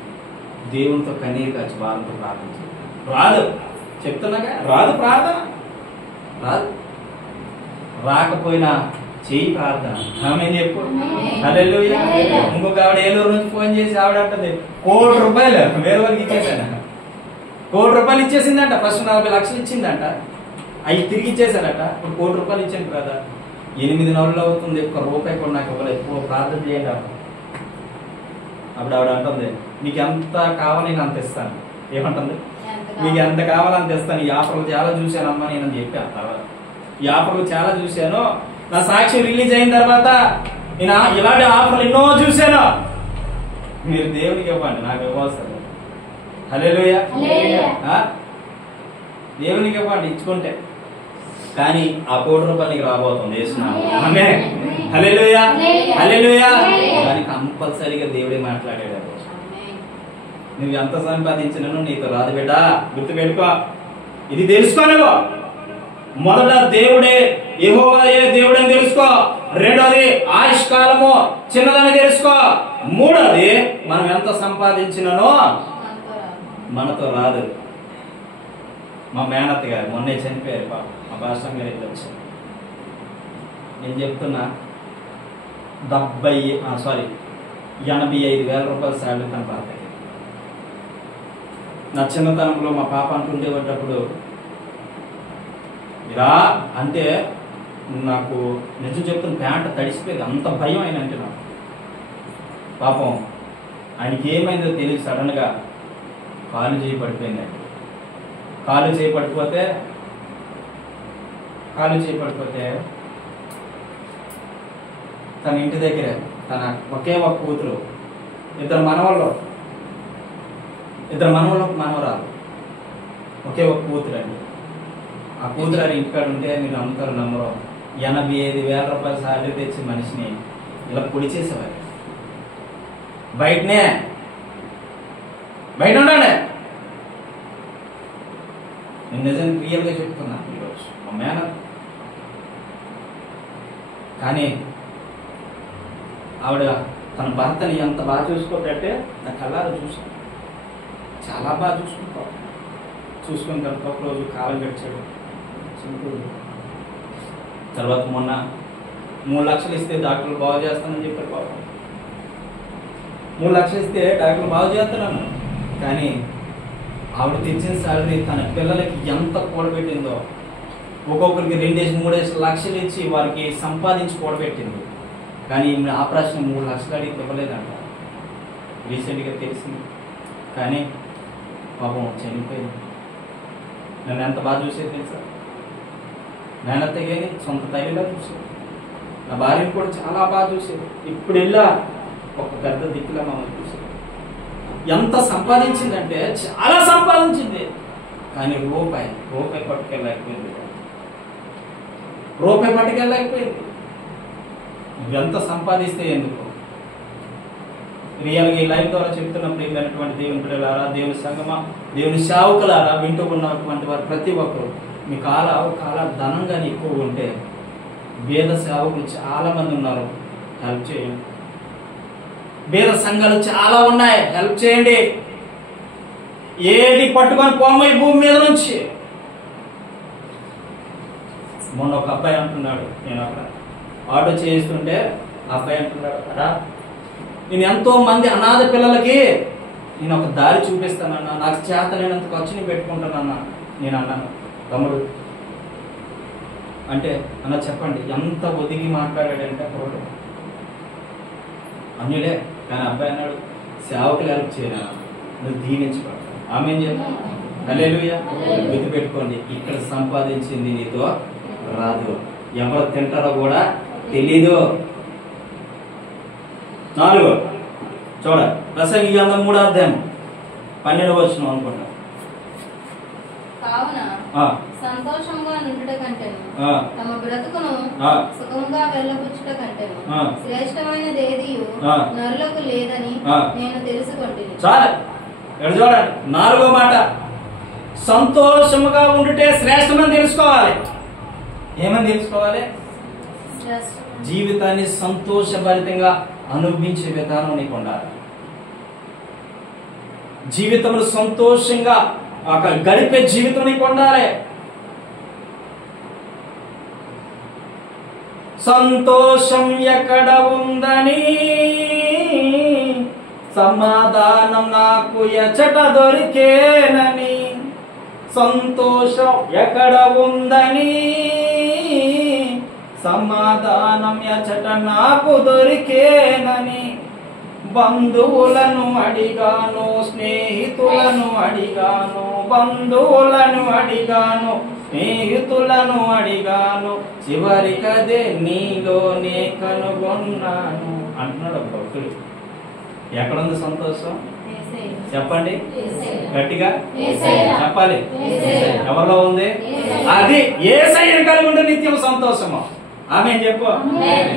దేవునితో కన్నీరు కాచి వారంతో ప్రార్థించారు. రాదు చెప్తున్నాగా, రాదు ప్రార్థన, రాదు. రాకపోయినా చెయ్యి ప్రార్థన. ఆమె చెప్పు. హల్లెలూయా. ఇంకొక ఆవిడ ఏలూరు నుంచి ఫోన్ చేసి ఆవిడ అంటది, ₹1,00,000 వేరే వాళ్ళకి ఇచ్చేసాను. ₹1,00,000 ఇచ్చేసిందంట. ఫస్ట్ 40 లక్షలు ఇచ్చిందంట, అవి తిరిగి ఇచ్చేసానట. ఇప్పుడు ₹1,00,000 ఇచ్చాను కదా, 8 నెలలు అవుతుంది, ₹1 కూడా నాకు ఇవ్వలేదు. ఎక్కువ ప్రార్థన చేయండి. అప్పుడు ఆవిడ అంటుంది, మీకు ఎంత కావాలి నేను అంత ఇస్తాను. ఏమంటుంది? మీకు ఎంత కావాలో అంత ఇస్తాను. ఈ ఆఫర్లు చాలా చూశానమ్మా నేను అని చెప్పి. ఈ ఆఫర్లు చాలా చూశాను. నా సాక్ష్యం రిలీజ్ అయిన తర్వాత నేను ఇలాంటి ఆఫర్లు ఎన్నో చూశాను. మీరు దేవునికి ఇవ్వండి, నాకు ఇవ్వవలసింది. హల్లెలూయా. దేవునికి ఇవ్వండి ఇచ్చుకుంటే. కానీ ఆ ₹1,00,000 నీకు రాబోతుంది. ఆమె హల్లెలూయా హల్లెలూయా. కానీ కంపల్సరీగా దేవుడే మాట్లాడాడు. నువ్వు ఎంత సంపాదించినను నీతో రాదు బిడ్డ, గుర్తుపెట్టుకో. ఇది తెలుసుకో. నువ్వు మొదట దేవుడే యెహోవాయే దేవుడని తెలుసుకో. రెండోది ఆయుష్కాలము చిన్నదని తెలుసుకో. మూడోది మనం ఎంత సంపాదించిననో మనతో రాదు. మా మేనత్త గారు మొన్నే చనిపోయారు, మా పాస్టర్ గారు ఇట్లా వచ్చారు. నేను చెప్తున్నా 85,000 రూపాయలు శాలరీ తన పాపకి. నా చిన్నతనంలో మా పాప అంటుండేటప్పుడు ఇలా అంటే నాకు నిజం చెప్తున్న ప్యాంట్ తడిసిపోయేది, అంత భయం ఆయన అంటే నాకు. పాపం ఆయనకి ఏమైందో తెలియదు, సడన్గా కాలు చేయి పడిపోయిందండి. కాలు చేయి పడిపోతే తన ఇంటి దగ్గర తన ఒకే ఒక కూతురు, ఇద్దరు మనవరాలు, ఒకే ఒక కూతురు అండి. ఆ కూతురు అది ఇంటికాడ ఉంటే మీరు నమ్ముతారు నమ్మరు, 85,000 రూపాయలు సాలరీ తెచ్చి మనిషిని ఇలా పొడి చేసేవారు. బయట ఉండండి. నేను నిజంగా రియల్గా చెప్తున్నా ఈరోజు మా మేనత్. కానీ ఆవిడ తన భర్తని ఎంత బాగా చూసుకోవట్టే నా కళ్ళారా చూసాను. చాలా బాగా చూసుకుని తర్వాత ఒక రోజు కాలం గడిచాడు. తర్వాత మొన్న 3 లక్షలు ఇస్తే డాక్టర్లు బాగు చేస్తానని చెప్పారు. పాపం 3 లక్షలు ఇస్తే డాక్టర్లు బాగు చేస్తానన్నారు. కానీ ఆవిడ తెచ్చిన సాలరీ తన పిల్లలకి ఎంత కూడబెట్టిందో, ఒక్కొక్కరికి 2-3 లక్షలు ఇచ్చి వారికి సంపాదించి కూడబెట్టింది. కానీ ఆపరేషన్ 3 లక్షలు అడిగి ఇవ్వలేదంట, రీసెంట్గా తెలిసింది. కానీ పాపం చనిపోయింది. నన్ను ఎంత బాగా చూసేది తెలుసా, మేనత్త కానీ సొంత తల్లిలా చూసేది. నా భార్యను కూడా చాలా బాగా చూసేది. ఇప్పుడు వెళ్ళా ఒక పెద్ద దిక్కులా మమ్మల్ని చూసేది. ఎంత సంపాదించిందంటే చాలా సంపాదించింది. కానీ రూపాయి పట్టుకెళ్ళలేకపోయింది. ఎంత సంపాదిస్తే ఎందుకు? రియల్గా ఈ లైఫ్ ద్వారా చెప్తున్నప్పుడు ఏంటంటే దేవుని బిడ్డలారా, దేవుని సంగమా, దేవుని సేవకులారా, వింటూ ఉన్నటువంటి వారు ప్రతి ఒక్కరు మీ కాల ధనం కానీ ఎక్కువ ఉంటే, వేద సేవకులు చాలా మంది ఉన్నారు, హెల్ప్ చేయండి. వేద సంఘాలు చాలా ఉన్నాయి, హెల్ప్ చేయండి. ఏది పట్టుకొని పోమ ఈ భూమి మీద నుంచి. మొన్న ఒక అబ్బాయి అంటున్నాడు, నేను అక్కడ ఆటో చేస్తుంటే అబ్బాయి అంటున్నాడు, అరా నేను ఎంతో మంది అనాథ పిల్లలకి నేను ఒక దారి చూపిస్తానన్నా, నాకు చేత లేనంత ఖర్చుని పెట్టుకుంటానన్నా. నేను అన్నాను, తమ్ముడు అంటే అన్న చెప్పండి ఎంత ఒదిగి మాట్లాడాడంటే ఒకడు అన్యులే. కానీ అబ్బాయి అన్నాడు, సేవకులు హెల్ప్ చేయరా, నువ్వు దీవించబడతావు. ఆమె ఏం చెప్తాను, హల్లెలూయా. గుర్తుపెట్టుకోండి, ఇక్కడ సంపాదించింది నీతో రాదు, ఎవరు తింటారో కూడా తెలీదు. 4 చూడండి, ప్రసంగి గ్రంథం 3వ అధ్యాయం 12వ వచనం అనుకుంటా. కావున సంతోషంగా నుండుట కంటేను, తమ బ్రతుకును సుఖంగా వెళ్ళబుచ్చుట కంటేను శ్రేష్టమైనదేదియు నరులకు లేదని నేను తెలుసుకుంటున్నాను. చాలా ఇక్కడ చూడండి, 4వ మాట, సంతోషముగా ఉండుటే శ్రేష్టమని తెలుసుకోవాలి. ఏమని తెలుసుకోవాలి? జీవితాన్ని సంతోషభరితంగా అనుభవించే విధానం నీకు ఉండాలి. జీవితంలో సంతోషంగా గడిపే జీవితం నీకు ఉండాలి. సంతోషం ఎక్కడ ఉందని సమాధానం నాకు ఎచట దొరికేనని. సంతోషం ఎక్కడ ఉందని సమాధానం ఎచట నాకు దొరికేనని. బంధువులను అడిగాను, స్నేహితులను అడిగాను, బంధువులను అడిగాను, స్నేహితులను అడిగాను, చివరికదే నీలోనే కనుగొన్నాను అంటున్నాడు భక్తుడు. ఎక్కడుంది సంతోషం? చెప్పండి గట్టిగా చెప్పాలి. ఎవరిలో ఉంది? అది యేసయ్యను కలిగి ఉంటే నిత్యం సంతోషము. ఆమె చెప్పు,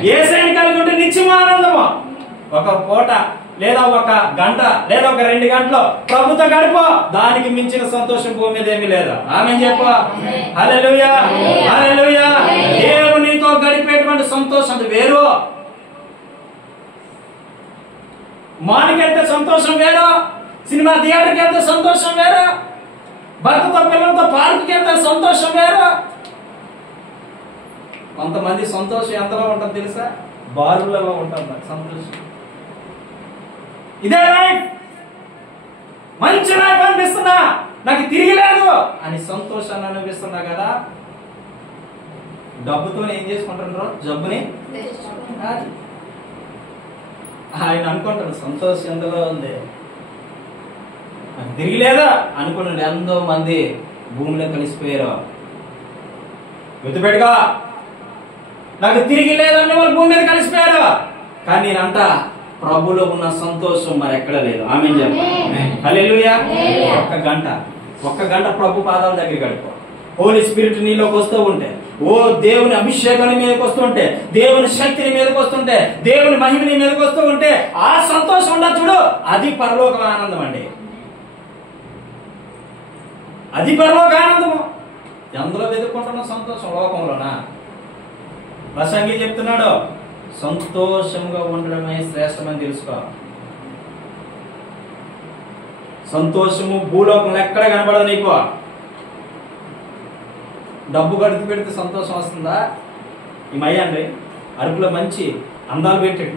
యేసయ్యను కలిగి ఉంటే నిత్యం ఆనందము. ఒక పూట లేదా ఒక గంట లేదా ఒక 2 గంటలు ప్రభుతో గడిపో, దానికి మించిన సంతోషం భూమి మీద ఏమీ లేదు. ఆమె చెప్పు, హల్లెలూయా హల్లెలూయా. దేవునితో గడిపేటువంటి సంతోషం వేరు, మానికెళ్తే సంతోషం వేరు. సినిమా థియేటర్కి వెళ్తే సంతోషం వేరు, భర్తతో పిల్లలతో పార్కుకి వెళ్తే సంతోషం వేరు. కొంతమంది సంతోషం ఎంతలో ఉంటుంది తెలుసా? బారులలో ఉంటుంది సంతోషం. ఇదే లైఫ్, మంచి లైఫ్ అనిపిస్తున్నా, నాకు తిరిగి లేదు అని సంతోషాన్ని అనిపిస్తున్నా కదా. డబ్బుతో ఏం చేసుకుంటున్నారో జబ్బుని ఆయన అనుకుంటాడు సంతోషం ఎంతలో ఉంది, నాకు తిరిగి లేదా అనుకున్నాడు. ఎంతో మంది భూమిలో కలిసిపోయారు. గుర్తుపెట్టుగా, నాకు తిరిగి లేదన్న వాళ్ళు భూమి మీద కలిసిపోయారు. కానీ నేనంట ప్రభులో ఉన్న సంతోషం మరి ఎక్కడ లేదు. ఆమె చెప్పండి హల్లెలూయా. ఒక్క గంట ప్రభు పాదాల దగ్గర గడుపు. హోలీ స్పిరిట్ నీలోకి వస్తూ ఉంటే, ఓ దేవుని అభిషేకాన్ని మీదకి వస్తుంటే, దేవుని శక్తిని మీదకి వస్తుంటే, దేవుని మహిమని మీదకి వస్తూ ఉంటే ఆ సంతోషం ఉండదు చూడు, అది పరలోక ఆనందం అండి. అది పరలోక ఆనందము. ఎందులో వెతుక్కుంటున్న సంతోషం? లోకంలోనా? ప్రసంగి చెప్తున్నాడు సంతోషంగా ఉండడమే శ్రేష్టమని తెలుసుకో. సంతోషము భూలోకంలో ఎక్కడ కనబడదు నీకు. డబ్బు గడిపి పెడితే సంతోషం వస్తుందా? ఈ మయ్యండి అరకులో మంచి అందాలు పెట్టాడు,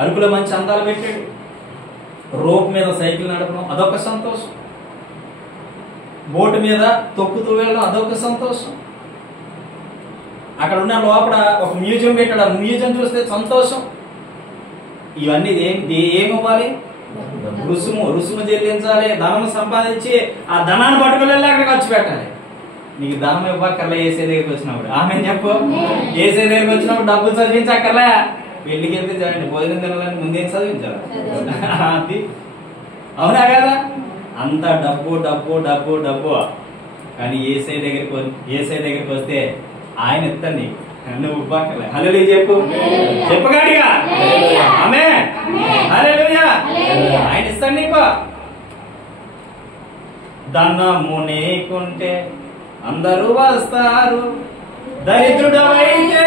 అరకులో మంచి అందాలు పెట్టాడు, రోప్ మీద సైకిల్ నడపడం అదొక సంతోషం, బోటు మీద తొక్కుతూ వెళ్ళడం అదొక సంతోషం. అక్కడ ఉన్న లోపల ఒక మ్యూజియం పెట్టాడు, ఆ మ్యూజియం చూస్తే సంతోషం. ఇవన్నీ ఏమివ్వాలి? రుసుము చెల్లించాలి, ధనం సంపాదించి ఆ ధనాన్ని పట్టుకెళ్ళి అక్కడ ఖర్చు పెట్టాలి. నీకు ధనం ఇవ్వక్కర్లే ఏసే దగ్గరికి వచ్చినప్పుడు. ఆమె చెప్పు, ఏసే దగ్గరికి వచ్చినప్పుడు డబ్బులు చదివించక్కర్లే. పెళ్లికి వెళ్తే చదవండి, భోజనం తినాలని ముందేం చదివించాలి? అది అవునా కదా? అంత డబ్బు డబ్బు డబ్బు డబ్బు. కానీ ఏసై దగ్గరికి వస్తే ఆయన ఇస్తాను నీకు, నువ్వు ఇవ్వక్కర్లే. హల్లెలూయా చెప్పు, చెప్పగాడిగా ఆమేన్ హల్లెలూయా. ఆయన ఇస్తాడు నీకు. ధనము నీకుంటే అందరూ వస్తారు, దరిద్రుడవైతే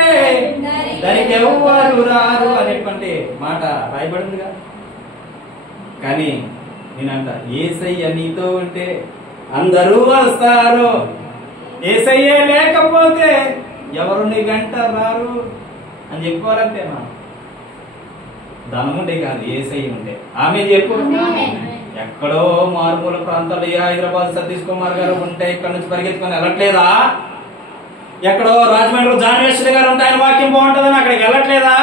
దానికి ఎవ్వరు రారు అనేటువంటి మాట రాయబడిందిగా. కానీ నేనంట యేసయ్య నీతో ఉంటే అందరూ వస్తారు, యేసయ్య లేకపోతే ఎవరు నీ వెంట రారు అని చెప్పుకోవాలంటే మనం ధనం ఉంటే కాదు, యేసయ్య ఉంటే. ఆమె చెప్పు. ఎక్కడో మారుమూల ప్రాంతాల్లో హైదరాబాద్ సతీష్ కుమార్ గారు ఉంటే ఇక్కడ నుంచి పరిగెత్తుకొని వెళ్ళట్లేదా? ఎక్కడో రాజమండ్రిలో జాన్వేశ్వరి గారు ఉంటే ఆయన వాక్యం బాగుంటుందని అక్కడికి వెళ్ళట్లేదా?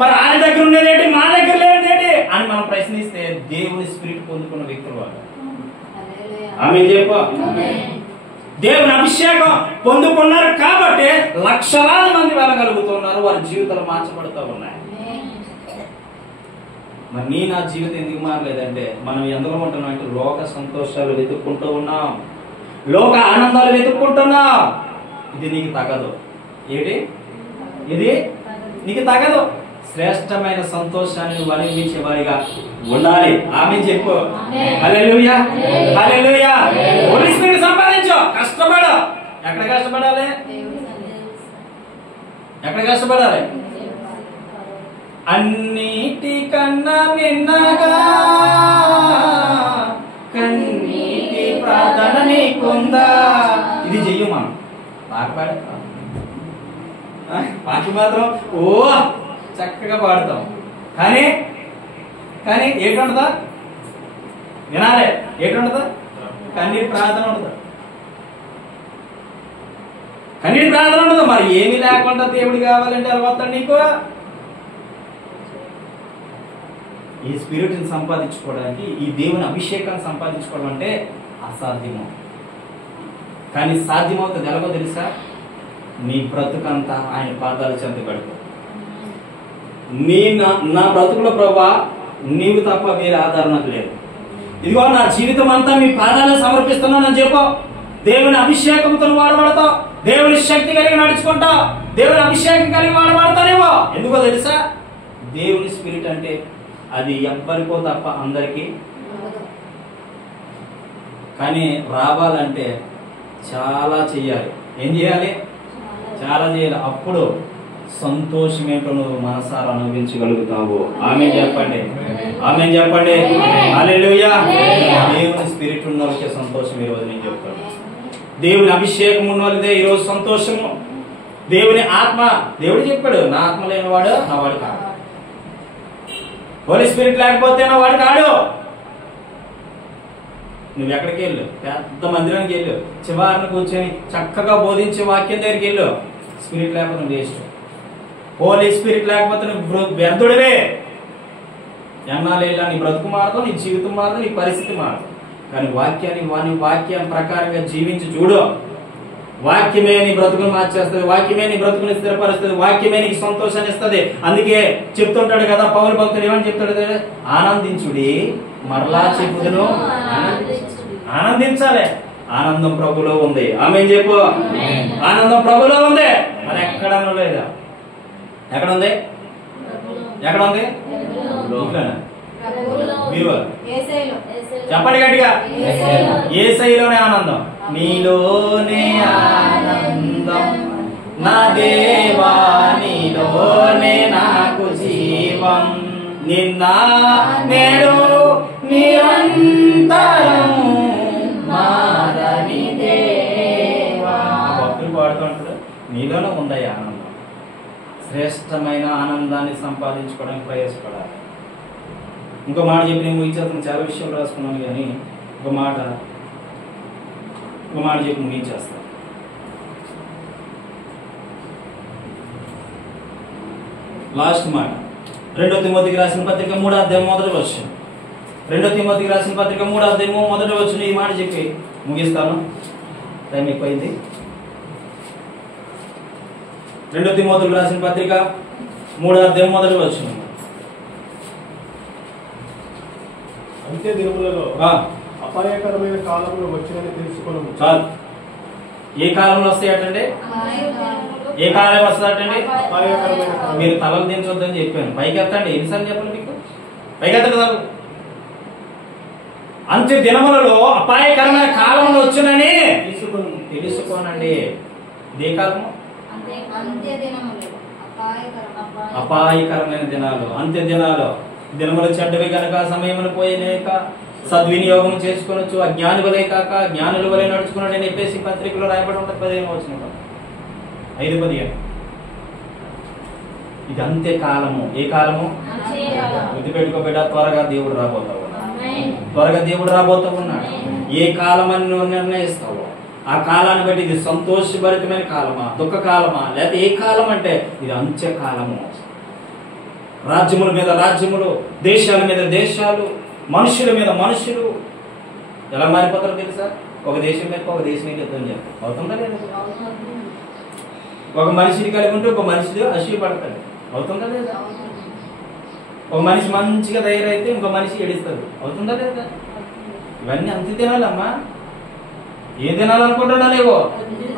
మరి ఆయన దగ్గర ఉండేదేంటి, మా దగ్గర లేదేంటి అని మనం ప్రశ్నిస్తే దేవుని స్పిరిట్ పొందుకున్న వ్యక్తులు వాళ్ళు. ఆమె చెప్పు. దేవుని అభిషేకం పొందుకున్నారు కాబట్టి లక్షలాది మంది వెళ్ళగలుగుతున్నారు, వారి జీవితాలు మార్చబడుతూ ఉన్నాయి. మరి నా జీవితం ఎందుకు మారలేదంటే మనం ఎందులో ఉంటున్నాం అంటే లోక సంతోషాలు వెతుక్కుంటూ ఉన్నాం, లోక ఆనందాలు వెతుక్కుంటున్నాం. ఇది నీకు తగదు. ఏంటి ఇది నీకు తగదు. శ్రేష్టమైన సంతోషాన్ని నువ్వు అనుభవించే వారిగా ఉండాలి. ఆమె చెప్పు. హల్లెలూయా హల్లెలూయా. హోలీ స్పిరిట్ సంపాదించు, కష్టపడు. ఎక్కడ కష్టపడాలి? ఎక్కడ కష్టపడాలి? అన్నిటికన్నా మిన్నగా కన్నీటి ప్రార్థన నీకుందా. ఇది చెయ్యు మనం. పాట మాత్రం ఓ చక్కగా పాడతాం, కానీ కానీ ఏంటుండదా? వినాలే. ఏంటుండదా? కన్నీటి ప్రార్థన ఉండదు, కన్నీటి ప్రార్థన ఉండదు. మరి ఏమి లేకుండా దేవుడు కావాలంటే అలా వస్తాడు నీకు. ఈ స్పిరిట్ని సంపాదించుకోవడానికి, ఈ దేవుని అభిషేకాన్ని సంపాదించుకోవడం అంటే అసాధ్యము. కానీ సాధ్యమవుతుంది ఎలాగో తెలుసా? నీ బ్రతుకంతా ఆయన పాదాల చెంత గడుపు. నా బ్రతుకులో ప్రభా నీవు తప్ప వేరే ఆధారణ లేదు. ఇదిగో నా జీవితం అంతా మీ పాదాలు సమర్పిస్తున్నానని చెప్పు. దేవుని అభిషేకంతో వాడబడతావు, దేవుని శక్తి కలిగి నడుచుకుంటావు, దేవుని అభిషేకం కలిగి వాడబడతానేమో. ఎందుకో తెలుసా? దేవుని స్పిరిట్ అంటే అది ఎవ్వరికో తప్ప అందరికీ. కానీ రావాలంటే చాలా చెయ్యాలి. ఏం చేయాలి? చాలా చేయాలి. అప్పుడు సంతోషం ఏంటో నువ్వు మనసారా అనుభవించగలుగుతావు. ఆమేన్ చెప్పండి, ఆమేన్ చెప్పండి. హల్లెలూయా. దేవుని స్పిరిట్ ఉన్న వాళ్ళకే సంతోషం ఈరోజు నేను చెప్తాను. దేవుని అభిషేకం ఉన్న వాళ్ళదే ఈరోజు సంతోషము. దేవుని ఆత్మ, దేవుడు చెప్పాడు, నా ఆత్మ లేనివాడు నా వాడు కాడు. హోలీ స్పిరిట్ లేకపోతే నా వాడు కాడు. నువ్వు ఎక్కడికి వెళ్ళు, పెద్ద మందిరానికి వెళ్ళు, చివరిని కూర్చొని చక్కగా బోధించే వాక్యం దగ్గరికి వెళ్ళు, స్పిరిట్ లేకపోతే నువ్వు వేస్ట్. హోలీ స్పిరిట్ లేకపోతే నువ్వు వ్యర్థుడివే. ఎన్నాళ్ళు వెళ్ళా నీ బ్రతుకు మారదు, నీ జీవితం మారదు, నీ పరిస్థితి మారదు. కానీ వాక్యాన్ని ప్రకారంగా జీవించి చూడు. వాక్యమే నీ బ్రతుకుని మార్చేస్తుంది, వాక్యమే నీ బ్రతుకుని స్థిరపరుస్తుంది, వాక్యమే నీకు సంతోషాన్ని ఇస్తుంది. అందుకే చెప్తుంటాడు కదా పౌలు భక్తుడు, ఏమని చెప్తాడు? ఆనందించుడి, మరలా చెప్పుదును, ఆనందించాలి. ఆనందం ప్రభులో ఉంది. ఆమేన్ చెప్పు. ఆనందం ప్రభులో ఉంది. మరి ఎక్కడనో లేదా? ఎక్కడ ఉంది? ఎక్కడ ఉంది? చెప్పండి గట్టిగా. యేసయ్యలోనే ఆనందం, నీలోనే ఆనందం, నా దేవా నీలోనే నాకు జీవం, నిన్న నేడు నిరంతరం మారని దేవా. భక్తులు పాడుతుంటారు, నీలోనే ఉంది ఆనందం. శ్రేష్టమైన ఆనందాన్ని సంపాదించుకోవడానికి ప్రయాసపడాలి. ఇంకో మాట చెప్పి నేను ముగించేస్తాను. చాలా విషయాలు రాసుకున్నాను కానీ ఒక మాట చెప్పి ముగించేస్తాను. లాస్ట్ మాట 2 తిమోతికి రాసిన పత్రిక 3వ అధ్యాయం 1వ వచనం. 2 తిమోతికి రాసిన పత్రిక 3వ అధ్యాయం 1వ వచనం. ఈ మాట చెప్పి ముగిస్తాను, టైం ఎక్కువైంది. 2 తిమోతికి రాసిన పత్రిక 3వ అధ్యాయం 1వ వచనం. అంతే దినములలో అపాయకరమైన కాలంలో వచ్చినని తెలుసుకొనుము. చాలు. ఏ కాలంలో వస్తాయటండి? ఏ కాలం వస్తాయటండి? మీరు తలలు దించొద్దని చెప్పాను. పైకి ఎత్తండి. ఎన్నిసార్లు చెప్పండి మీకు? పైకి ఎత్తండి తలలు. అంత్య దినములలో అపాయకరమైన కాలంలో వచ్చునని తెలుసుకోనండి. ఏ కాలము? అపాయకరమైన దినాలు, అంత్య దినాలు. దినములు చెడ్డవి కనుక సమయమును పోయినాక సద్వినియోగం చేసుకోవచ్చు. అజ్ఞాని వలే కాక జ్ఞానుల వలె నడుచుకున్నాడని చెప్పేసి పత్రికలో రాయబడి ఉంటుంది. 15వ వచనం 5:15. ఇది అంత్య కాలము. ఏ కాలము? గుర్తుపెట్టుకోబెట్ట. త్వరగా దేవుడు రాబోతా ఉన్నాడు. ఏ కాలం అని నువ్వు నిర్ణయిస్తావో ఆ కాలాన్ని బట్టి ఇది సంతోషభరితమైన కాలమా, దుఃఖ కాలమా, లేకపోతే ఏ కాలం అంటే ఇది అంత్య కాలము. రాజ్యముల మీద రాజ్యములు, దేశాల మీద దేశాలు, మనుషుల మీద మనుషులు ఎలా మారిపోతారో తెలుసా? ఒక దేశం మీద ఒక దేశం యుద్ధం చేస్తారు. అవుతుందా లేదా? ఒక మనిషిని కలిగి ఉంటే ఒక మనిషి అసూయపడతాడు. అవుతుందా లేదా? ఒక మనిషి మంచిగా తయారైతే ఇంకో మనిషి ఏడుస్తాడు. అవుతుందా లేదా? ఇవన్నీ అంత తినాలమ్మా. ఏ తినాలనుకుంటున్నా లేవో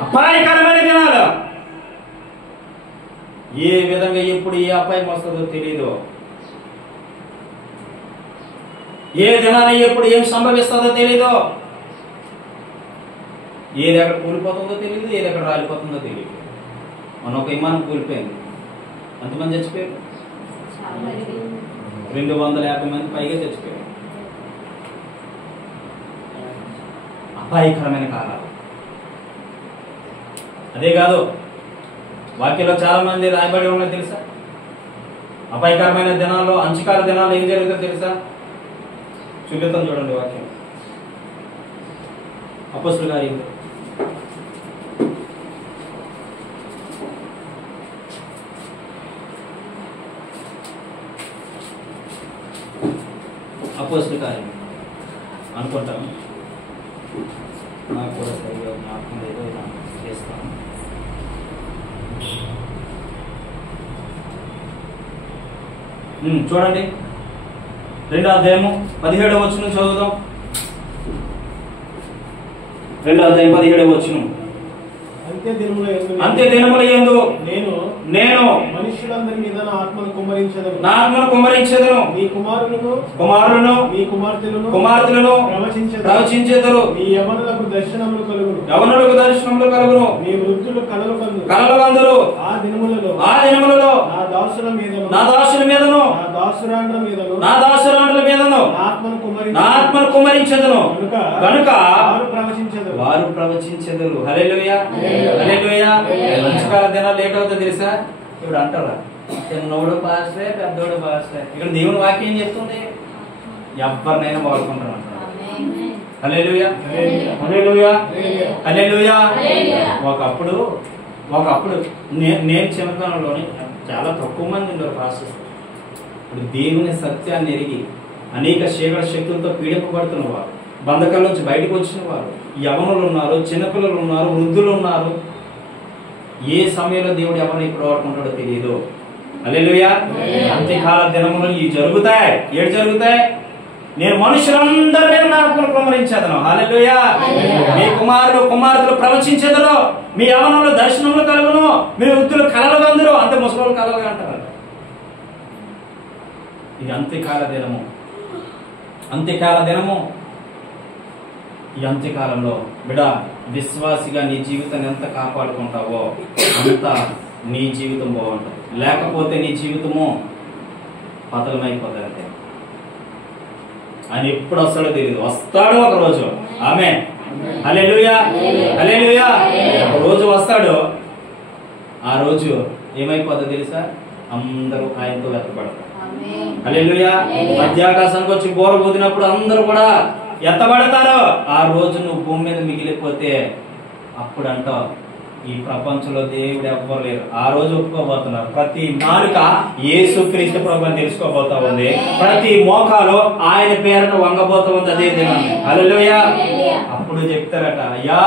అపాయకరమైన తినాలు. ఏ విధంగా ఎప్పుడు ఏ అపాయం వస్తుందో తెలియదు. ఏ దినాన్ని ఎప్పుడు ఏం సంభవిస్తుందో తెలీదు. ఏది ఎక్కడ కూలిపోతుందో తెలియదు, ఏది ఎక్కడ రాలిపోతుందో తెలియదు. మన ఒక విమానం కూలిపోయింది, ఎంతమంది చచ్చిపోయారు? 250 మంది పైగా చచ్చిపోయారు. అపాయకరమైన కాలాలు. అదే కాదు, వాక్యంలో చాలా మంది రాయబడి ఉన్నది తెలుసా? అపాయకరమైన దినాల్లో, అంచుకాల దినాల్లో ఏం జరుగుతుందో తెలుసా? చూపిస్తాం చూడండి వాక్యం. అపోస్తలుల కార్యములు అనుకుంటాం. నాకు కూడా సరిగ్గా జ్ఞాపకం లేదు, చేస్తాను. చూడండి 2వ అధ్యాయము 17వ వచనం చదువుదాం. 2వ అధ్యాయం 17వ వచనం. అంత్య దినముల యందు నేను మనుషులందరి మీద నా ఆత్మను కుమ్మరించెదను. మీ కుమారులను మీ కుమార్తెలను ప్రవచించెదరు. మీ యవనులకు దర్శనములు కలుగును. మీ వృద్ధులు కలలు కందురు. ఆ దినములలో నా దాసుల మీదను నా దాసురాండ్రుల మీదను నా ఆత్మను కుమ్మరించెదను గనుక వారు ప్రవచించెదరు. హల్లెలూయా, హల్లెలూయా. మంచికాల దినాలు లేట్ అవుతుంది తెలుసా? ఇప్పుడు అంటారా చిన్నోడు పాస్టే పెద్దోడు పాస్టే. ఇక్కడ దేవుని వాక్యం చెప్తుంది ఎవరినైనా వాడుకుంటారు అంటారు. హల్లెలూయా, హల్లెలూయా, హల్లెలూయా. ఒకప్పుడు నేను చిన్నతనంలోని చాలా తక్కువ మంది ఉన్నారు పాస్టర్స్. ఇప్పుడు దేవుని సత్యాన్ని ఎరిగి అనేక చీకటి శక్తులతో పీడింపబడుతున్న వారు, బంధకాల నుంచి బయటకు వచ్చిన వారు, యవనులు ఉన్నారు, చిన్నపిల్లలు ఉన్నారు, వృద్ధులు ఉన్నారు. ఏ సమయంలో దేవుడు ఎవరిని ఇప్పుడు వాడుకుంటాడో తెలియదు. హల్లెలూయా. అంత్యకాల దినములు ఇవి జరుగుతాయి. ఏడు జరుగుతాయి. నేను మనుషులందరి మీద నా ఆత్మను కుమ్మరించెదను. హల్లెలూయా. మీ కుమార్తెలు ప్రవచించెదరు. మీ యవనులు దర్శనములు కలుగును. మీ వృద్ధులు కలలు కందురు. అంతే ముసలోళ్ళు కలలుగా అంటారు. ఇది అంత్యకాల దినము. ఈ అంత్యకాలంలో బిడ్డ విశ్వాసిగా నీ జీవితాన్ని ఎంత కాపాడుకుంటావో అంత నీ జీవితం బాగుంటుంది. లేకపోతే నీ జీవితము పతనమైపోతుంది. అంతే. ఆయన ఎప్పుడు వస్తాడో తెలియదు. వస్తాడు ఒక రోజు. ఆమేన్. హల్లెలూయా, హల్లెలూయా. ఒక రోజు వస్తాడు. ఆ రోజు ఏమైపోతుందో తెలుసా? అందరూ ఆయనతో వెతకబడతారు. హల్లెలూయా. మధ్యాకాశానికి వచ్చి బోర ఊదినప్పుడు అందరూ కూడా ఎత్తబడతారు. ఆ రోజు నువ్వు భూమి మీద మిగిలిపోతే అప్పుడు అంటావు ఈ ప్రపంచంలో దేవుడు ఎవ్వరు లేరు. ఆ రోజు ఒప్పుకోబోతున్నారు. ప్రతి నాలుక యేసుక్రీస్తు ప్రభువుని తెలుసుకోబోతా ఉంది. ప్రతి మోకాలు ఆయన పేరును వంగబోతా ఉంది అదే దినం. హల్లెలూయా. అప్పుడు చెప్తారట, అయ్యా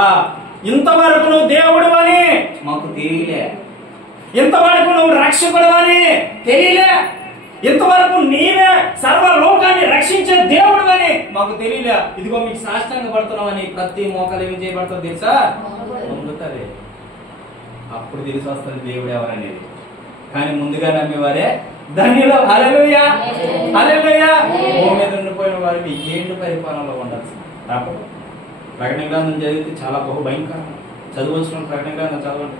ఇంతవరకు నువ్వు దేవుడు అని మాకు తెలియలే, ఇంతవరకు నువ్వు రక్షకుడు అని తెలియలే, ఇంతవరకు నీవే సర్వలోకాన్ని రక్షించే దేవుడు అని మాకు తెలియలే. ఇదిగో మీకు సాష్టాంగ పడుతున్నామని ప్రతి మోకాలు ఏం చేయబడుతుంది తెలుసా? పొందుతుంది. అప్పుడు తెలిసి వస్తుంది దేవుడు ఎవరనేది. కానీ ముందుగా నమ్మేవారే ధన్యులు. హల్లెలూయా, హల్లెలూయా. భూమి మీద ఉండిపోయిన వారికి ఏళ్ళు పరిపాలనలో ఉండాల్సింది తప్పదు. ప్రకటన గ్రంథం చదివితే చాలా భయంకరం. చదవచ్చు. ప్రకటన గ్రంథం చదవండి.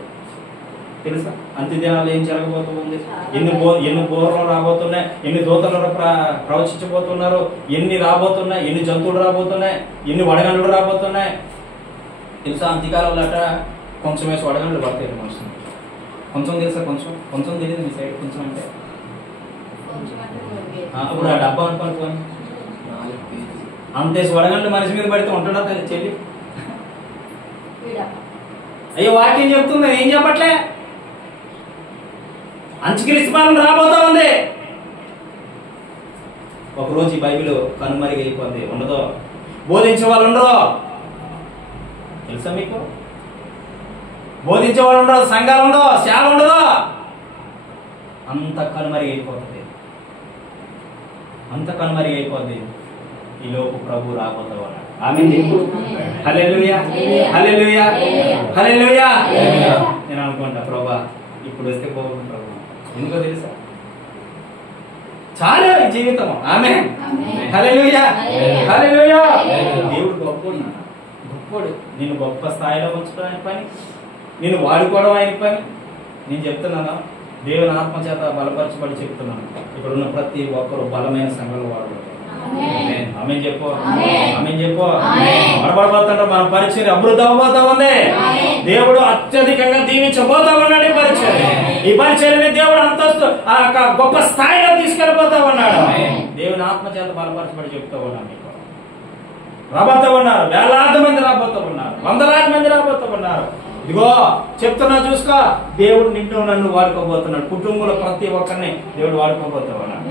తెలుసా అంత్యదినాలు ఏం జరగబోతుంది? ఎన్ని బోర్లు రాబోతున్నాయి, ఎన్ని దూతలు ప్రవచించబోతున్నారు, ఎన్ని రాబోతున్నాయి, ఎన్ని జంతువులు రాబోతున్నాయి, ఎన్ని వడగండ్లు రాబోతున్నాయి తెలుసా? అంత్యకాలంలో అట కొంచెం వేసి వడగండ్లు పడతాయి మనుషులు. కొంచెం తెలుసా? కొంచెం తెలియదు మీ సైడ్. కొంచెం అంటే ఇప్పుడు ఆ డబ్బా అనుకోని అంతేసి వడగండ్లు మనిషి మీద పడితే ఉంటాడా చెల్లి? అయ్యో వాక్యం చెప్తుంది, ఏం చెప్పట్లే. అంత్యక్రీస్తు పాలన రాబోతా ఉంది. ఒకరోజు ఈ బైబిల్ కనుమరుగైపోద్ది. ఉండదో, బోధించే వాళ్ళు ఉండరు. తెలుసా మీకు? బోధించే వాళ్ళు ఉండరు, సంఘాలు ఉండవు, సేవ ఉండదు. అంత కనుమరుగైపోతుంది. ఈ లోపు ప్రభు రాబోతా ఉన్నాడు. ఆమేన్. హల్లెలూయా, హల్లెలూయా, హల్లెలూయా. నేను అనుకుంటా ప్రభా ఇప్పుడు వస్తే పోతుంది ప్రభు. ఎందుకో తెలుసా? చాలా జీవితం. ఆమేన్. హల్లెలూయా, హల్లెలూయా. దేవుడు గొప్పోడు. నేను గొప్ప స్థాయిలో ఉంచడం ఆయన పని, నేను వాడుకోవడం ఆయన పని. నేను చెప్తున్నాను, దేవుని ఆత్మచేత బలపరచబడి చెప్తున్నాను. ఇక్కడ ఉన్న ప్రతి ఒక్కరు బలమైన సంఘంలో వాడుకుంటారు. ఆమేన్ చెప్పు, ఆమేన్ చెప్పు. వడబడబోతుంటే మన పరిచయం అభివృద్ధి అవ్వబోతా ఉంది. దేవుడు అత్యధికంగా దీవించబోతా ఉన్నాడు. ఈ పరిచయాన్ని దేవుడు అంతస్తు గొప్ప స్థాయిలో తీసుకెళ్ళిపోతా ఉన్నాడు. దేవుని ఆత్మచేత బలపరచబడి చెప్తా ఉన్నాను. రాబోతా ఉన్నారు. వేలాది మంది రాబోతా ఉన్నారు, వందలాది మంది రాబోతా ఉన్నారు. ఇదిగో చెప్తున్నా చూసుకో, దేవుడు నిన్ను నన్ను వాడుకోబోతున్నాడు. కుటుంబంలో ప్రతి ఒక్కరిని దేవుడు వాడుకోబోతా ఉన్నాడు.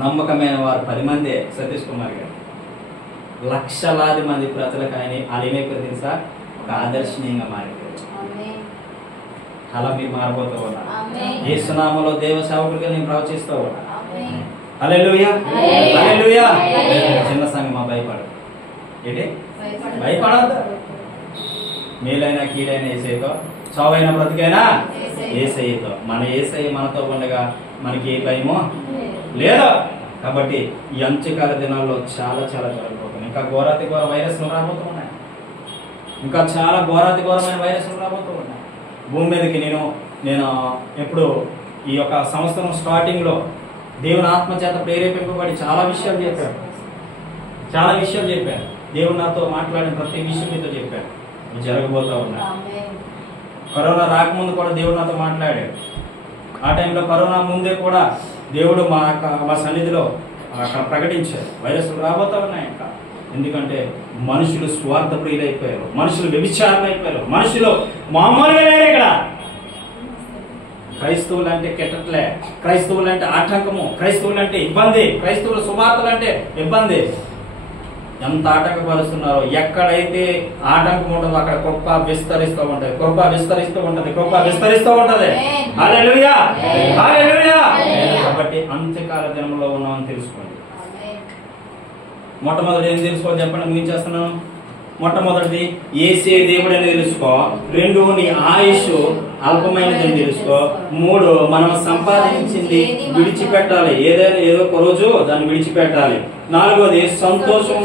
నమ్మకమైన వారు 10 మందే. సతీష్ కుమార్ గారు లక్షలాది మంది ప్రజలకు ఆయన ఏమైపోయింది తెలుసా? ఒక ఆదర్శనీయంగా మారిపోయారు. అలా మీరు మారిపోతూ ఉన్నారు. యేసు నామములో దేవ సేవకుడిగా నేను ప్రవచిస్తూ ఉన్నా. హల్లెలూయా, హల్లెలూయా. చిన్న సంఘమా భయపడదు. ఏంటి భయపడద్దు? మేలైనా కీడైనా యేసయ్యతో, చావైనా బ్రతికైనా యేసయ్యతో. మన యేసయ్య మనతో ఉండగా మనకి ఏ భయమో లేదు. కాబట్టి ఈ అంత్యకాల దినాల్లో చాలా చాలా జరగబోతున్నాయి. ఇంకా ఘోరాతి ఘోర వైరస్లు రాబోతూ ఉన్నాయి. ఇంకా చాలా ఘోరాతి ఘోరమైన వైరస్లు రాబోతూ ఉన్నాయి భూమి మీదకి. నేను ఎప్పుడు ఈ యొక్క సంవత్సరం స్టార్టింగ్ లో దేవుని ఆత్మ చేత ప్రేరేపింపబడి చాలా విషయాలు చెప్పారు. దేవుడు నాతో మాట్లాడిన ప్రతి విషయం మీతో చెప్పారు. ఇవి జరగబోతా ఉన్నాయి. కరోనా రాకముందు కూడా దేవుడు నాతో మాట్లాడాడు. ఆ టైంలో కరోనా ముందే కూడా దేవుడు మా సన్నిధిలో అక్కడ ప్రకటించారు వైరస్లు రాబోతా ఉన్నాయి. ఇంకా ఎందుకంటే మనుషులు స్వార్థ ప్రియులైపోయారు, మనుషులు వ్యభిచారం అయిపోయారు, మనుషులు మామూలుగా లేరు. ఇక్కడ క్రైస్తవులు అంటే కెట్టట్లే, క్రైస్తవులు అంటే ఆటంకము, క్రైస్తవులు అంటే ఇబ్బంది, క్రైస్తవుల సువార్తలు అంటే ఇబ్బంది. ఎంత ఆటంకపరుస్తున్నారో. ఎక్కడైతే ఆటంకం ఉంటుందో అక్కడ కృప విస్తరిస్తూ ఉంటది, కృప విస్తరిస్తూ ఉంటది, కృప విస్తరిస్తూ ఉంటది. హల్లెలూయా, హల్లెలూయా. కాబట్టి అంత్యకాల దినంలో ఉన్నామని తెలుసుకోండి. మొట్టమొదటి ఏం తెలుసుకోవాలి చెప్పండి, ముగించేస్తున్నాను. మొట్టమొదటిది యేసే దేవుడు అని తెలుసుకో. 2 నీ ఆయుష్ అల్పమైనదని తెలుసుకో. 3 మనం సంపాదించింది విడిచిపెట్టాలి, ఏదైనా ఏదో ఒక రోజు దాన్ని విడిచిపెట్టాలి. 4వది సంతోషం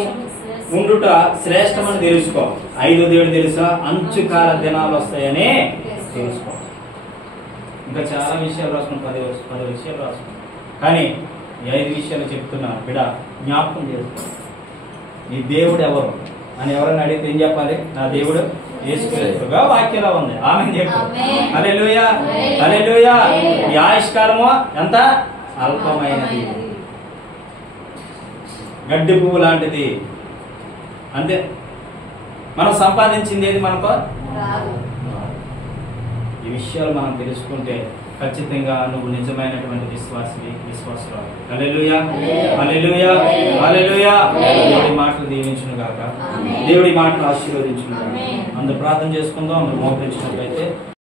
ఉండుట శ్రేష్టమని తెలుసుకో. 5 దేవుడు తెలుసా, అంచుకాల దినాలు వస్తాయని తెలుసుకో. ఇంకా చాలా విషయాలు రాసుకున్నాం, 10 విషయాలు రాసుకున్నాం. కానీ ఈ 5 విషయాలు చెప్తున్నా బిడ, జ్ఞాపకం చేసుకో. నీ దేవుడు ఎవరు అని ఎవరైనా అడిగితే ఏం చెప్పాలి? నా దేవుడు యేసుక్రీస్తుగా వాక్యంలో ఉంది. ఆమేన్ చెప్పు. హల్లెలూయా, హల్లెలూయా. ఈ ఆయుష్కాలము ఎంత అల్పమైనది, గడ్డి పువ్వు లాంటిది. అంతే. మనం సంపాదించింది ఏది మనకు రాదు. ఈ విషయాలు మనం తెలుసుకుంటే ఖచ్చితంగా నువ్వు నిజమైనటువంటి విశ్వాసురాలు. హల్లెలూయా, హల్లెలూయా, హల్లెలూయా. దేవుడి మాటలు దీవించును గాక, దేవుడి మాటలు ఆశీర్వదించును గాక. అందరూ ప్రార్థన చేసుకుందాం. అందరూ మోకరించినట్లయితే